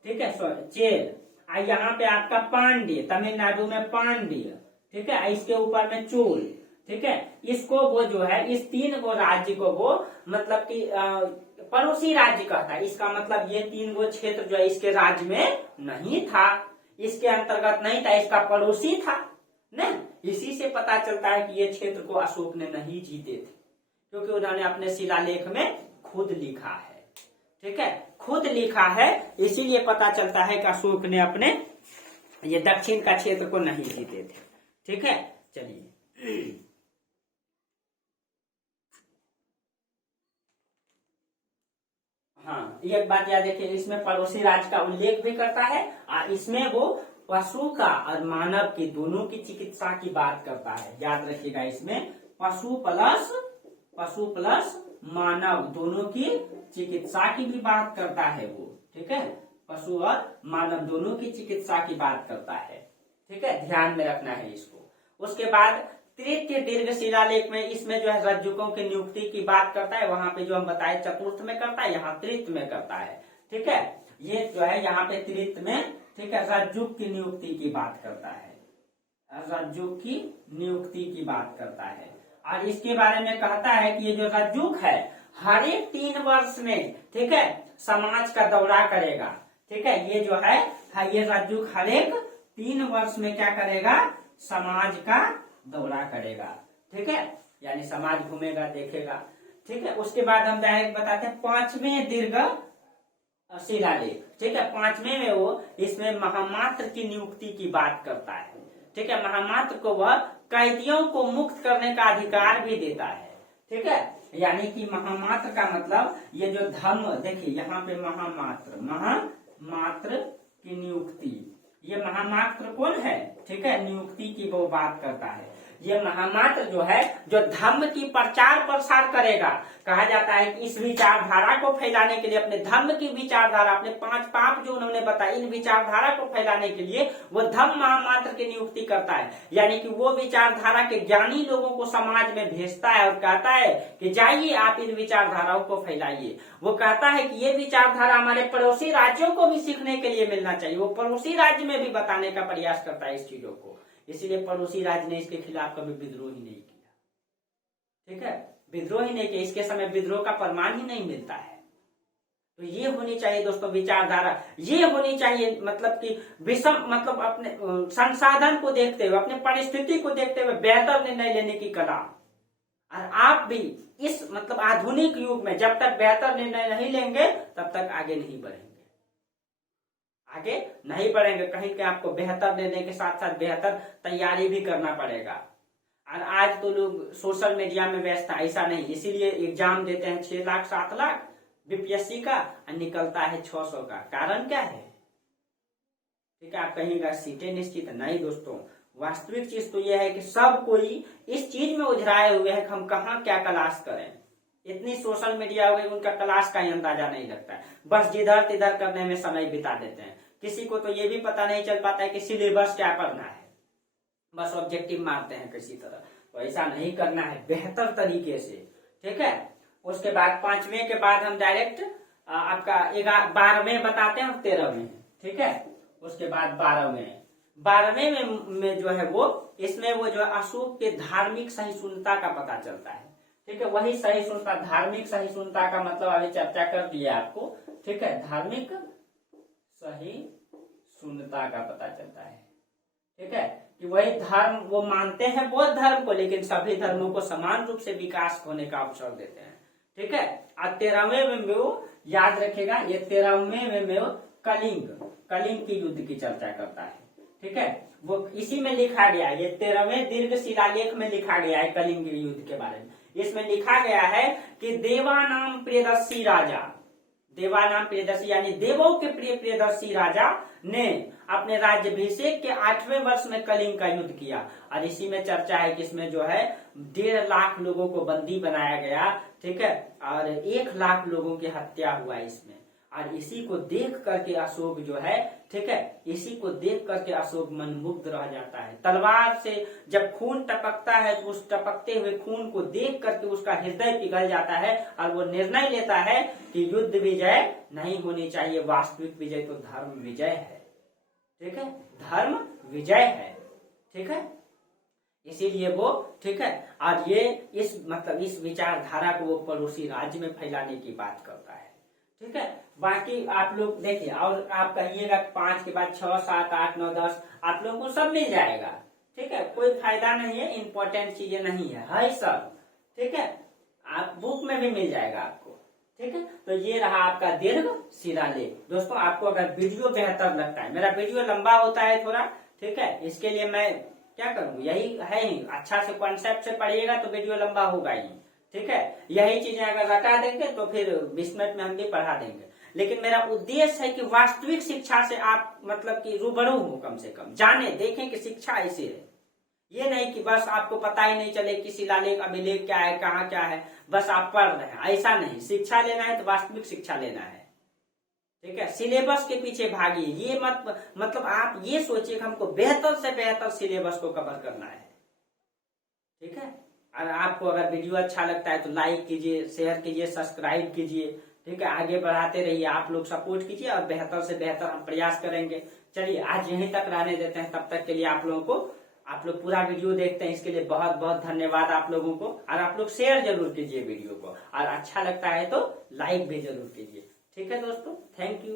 ठीक है, चेर। यहाँ पे आपका पांड्य, तमिलनाडु में पांड्य। ठीक है, इसके ऊपर में चोल। ठीक है, इसको वो जो है, इस 3 को राज्य को वो मतलब कि पड़ोसी राज्य कहता है। इसका मतलब ये 3 गो क्षेत्र जो है इसके राज्य में नहीं था, इसके अंतर्गत नहीं था, इसका पड़ोसी था न। इसी से पता चलता है कि ये क्षेत्र को अशोक ने नहीं जीते थे, क्योंकि उन्होंने अपने शिलालेख में खुद लिखा है। ठीक है, खुद लिखा है, इसीलिए पता चलता है कि अशोक ने अपने ये दक्षिण का क्षेत्र को नहीं जीते थे। ठीक है, चलिए हाँ, एक बात याद रखिए, इसमें पड़ोसी राज्य का उल्लेख भी करता है, और इसमें वो पशु का और मानव की दोनों की चिकित्सा की बात करता है। याद रखिएगा, इसमें पशु प्लस मानव दोनों की चिकित्सा की भी बात करता है वो। ठीक है, पशु और मानव दोनों की चिकित्सा की बात करता है। ठीक है, ध्यान में रखना है इसको। उसके बाद तृतीय दीर्घ शिलालेख में इसमें जो है रज्जुकों की नियुक्ति की बात करता है। वहां पे जो हम बताए चतुर्थ में करता है, यहाँ तृतीय में करता है। ठीक है, ये जो है यहाँ पे तृतीय में, ठीक है, रज्जुक की नियुक्ति की बात करता है, रज्जुक की नियुक्ति की बात करता है। और इसके बारे में कहता है कि ये जो रज्जुक है हर एक 3 वर्ष में, ठीक है, समाज का दौरा करेगा। ठीक है, ये जो है ये रज्जुक हर एक 3 वर्ष में क्या करेगा, समाज का दौरा करेगा। ठीक है, यानी समाज घूमेगा, देखेगा। ठीक है, उसके बाद हम डायरेक्ट बताते हैं 5वें दीर्घ शिलालेख। ठीक है, 5वें में वो इसमें महामात्र की नियुक्ति की बात करता है। ठीक है, महामात्र को वह कैदियों को मुक्त करने का अधिकार भी देता है। ठीक है, यानी कि महामात्र का मतलब ये जो धर्म, देखिए यहाँ पे महामात्र की नियुक्ति, ये महामात्र कौन है, ठीक है, नियुक्ति की वो बात करता है। ये महामात्र जो है, जो धर्म की प्रचार प्रसार करेगा। कहा जाता है कि इस विचारधारा को फैलाने के लिए, अपने धर्म की विचारधारा, अपने 5 पाप जो उन्होंने बताया, इन विचारधारा को फैलाने के लिए वो धर्म महामात्र की नियुक्ति करता है। यानी कि वो विचारधारा के ज्ञानी लोगों को समाज में भेजता है और कहता है कि जाइए आप इन विचारधाराओं को फैलाइए। वो कहता है कि ये विचारधारा हमारे पड़ोसी राज्यों को भी सीखने के लिए मिलना चाहिए। वो पड़ोसी राज्य में भी बताने का प्रयास करता है इस चीजों को, इसीलिए पड़ोसी राज्य ने इसके खिलाफ कभी विद्रोह ही नहीं किया। ठीक है, विद्रोह ही नहीं किया, इसके समय विद्रोह का प्रमाण ही नहीं मिलता है। तो ये होनी चाहिए दोस्तों विचारधारा, ये होनी चाहिए मतलब कि विषम, मतलब अपने संसाधन को देखते हुए, अपने परिस्थिति को देखते हुए बेहतर निर्णय लेने की कला। और आप भी इस मतलब आधुनिक युग में जब तक बेहतर निर्णय नहीं लेंगे तब तक आगे नहीं बढ़ेंगे, आगे नहीं बढ़ेंगे। कहीं के आपको बेहतर निर्णय के साथ साथ बेहतर तैयारी भी करना पड़ेगा। और आज तो लोग सोशल मीडिया में व्यस्त है, ऐसा नहीं। इसीलिए एग्जाम देते हैं 6 लाख 7 लाख बीपीएससी का और निकलता है 600 का। कारण क्या है? ठीक है, आप कहेंगे सीटें निश्चित नहीं दोस्तों, वास्तविक चीज तो यह है कि सब कोई इस चीज में उझराए हुए है कि हम कहाँ क्या क्लास करें। इतनी सोशल मीडिया हो गई, उनका क्लास का ही अंदाजा नहीं लगता है, बस जिधर तिधर करने में समय बिता देते हैं। किसी को तो ये भी पता नहीं चल पाता है कि सिलेबस क्या पढ़ना है, बस ऑब्जेक्टिव मारते हैं किसी तरह। तो ऐसा नहीं करना है, बेहतर तरीके से। ठीक है, उसके बाद 5वें के बाद हम डायरेक्ट आपका 12वें बताते हैं और 13वें। ठीक है, उसके बाद 12वें में जो है वो, इसमें वो जो है अशोक के धार्मिक सहिष्णुता का पता चलता है। ठीक है, वही सहिष्णुता, धार्मिक सहिष्णुता का मतलब अभी चर्चा कर दिया आपको। ठीक है, धार्मिक सहिष्णुता का पता चलता है। ठीक है, कि वही धर्म वो मानते हैं बौद्ध धर्म को, लेकिन सभी धर्मों को समान रूप से विकास होने का अवसर देते हैं। ठीक है, और 13वें में वो याद रखेगा, ये 13वें में वो कलिंग की युद्ध की चर्चा करता है। ठीक है, वो इसी में लिखा गया है, ये 13वें दीर्घ शिलालेख में लिखा गया है कलिंग युद्ध के बारे में। इसमें लिखा गया है कि देवानाम प्रियदर्शी यानी देवों के प्रिय प्रियदर्शी राजा ने अपने राज्याभिषेक के 8वें वर्ष में कलिंग का युद्ध किया। और इसी में चर्चा है कि इसमें जो है 1.5 लाख लोगों को बंदी बनाया गया। ठीक है, और 1 लाख लोगों की हत्या हुआ इसमें। और इसी को देख करके अशोक जो है, ठीक है, इसी को देख करके अशोक मनमुग्ध रह जाता है। तलवार से जब खून टपकता है तो उस टपकते हुए खून को देख करके उसका हृदय पिघल जाता है और वो निर्णय लेता है कि युद्ध विजय नहीं होनी चाहिए, वास्तविक विजय तो धर्म विजय है। ठीक है, धर्म विजय है। ठीक है, इसीलिए वो, ठीक है, आज ये इस विचारधारा को वो पड़ोसी राज्य में फैलाने की बात करता है। ठीक है, बाकी आप लोग देखिए, और आप कहिएगा 5 के बाद 6 7 8 9 10 आप लोगों को सब मिल जाएगा। ठीक है, कोई फायदा नहीं है, इंपॉर्टेंट चीजें नहीं है सब। ठीक है, आप बुक में भी मिल जाएगा आपको। ठीक है, तो ये रहा आपका दीर्घ शिलालेख। दोस्तों, आपको अगर वीडियो बेहतर लगता है, मेरा वीडियो लंबा होता है थोड़ा, ठीक है, इसके लिए मैं क्या करूँ, यही है ही, अच्छा से कॉन्सेप्ट से पढ़िएगा तो वीडियो लंबा होगा ही। ठीक है, यही चीजें अगर रटा देंगे तो फिर 20 मिनट में हम भी पढ़ा देंगे। लेकिन मेरा उद्देश्य है कि वास्तविक शिक्षा से आप मतलब कि रूबरू हो, कम से कम जाने देखें कि शिक्षा ऐसी है। ये नहीं कि बस आपको पता ही नहीं चले कि शिलालेख अभिलेख क्या है, कहाँ क्या है, बस आप पढ़ रहे हैं, ऐसा नहीं। शिक्षा लेना है तो वास्तविक शिक्षा लेना है। ठीक है, सिलेबस के पीछे भागिए, ये मतलब आप ये सोचिए कि हमको बेहतर से बेहतर सिलेबस को कवर करना है। ठीक है, और आपको अगर वीडियो अच्छा लगता है तो लाइक कीजिए, शेयर कीजिए, सब्सक्राइब कीजिए। ठीक है, आगे बढ़ाते रहिए, आप लोग सपोर्ट कीजिए और बेहतर से बेहतर हम प्रयास करेंगे। चलिए, आज यहीं तक रहने देते हैं, तब तक के लिए आप लोगों को, आप लोग पूरा वीडियो देखते हैं, इसके लिए बहुत बहुत धन्यवाद आप लोगों को। और आप लोग शेयर जरूर कीजिए वीडियो को, और अच्छा लगता है तो लाइक भी जरूर कीजिए। ठीक है दोस्तों, थैंक यू।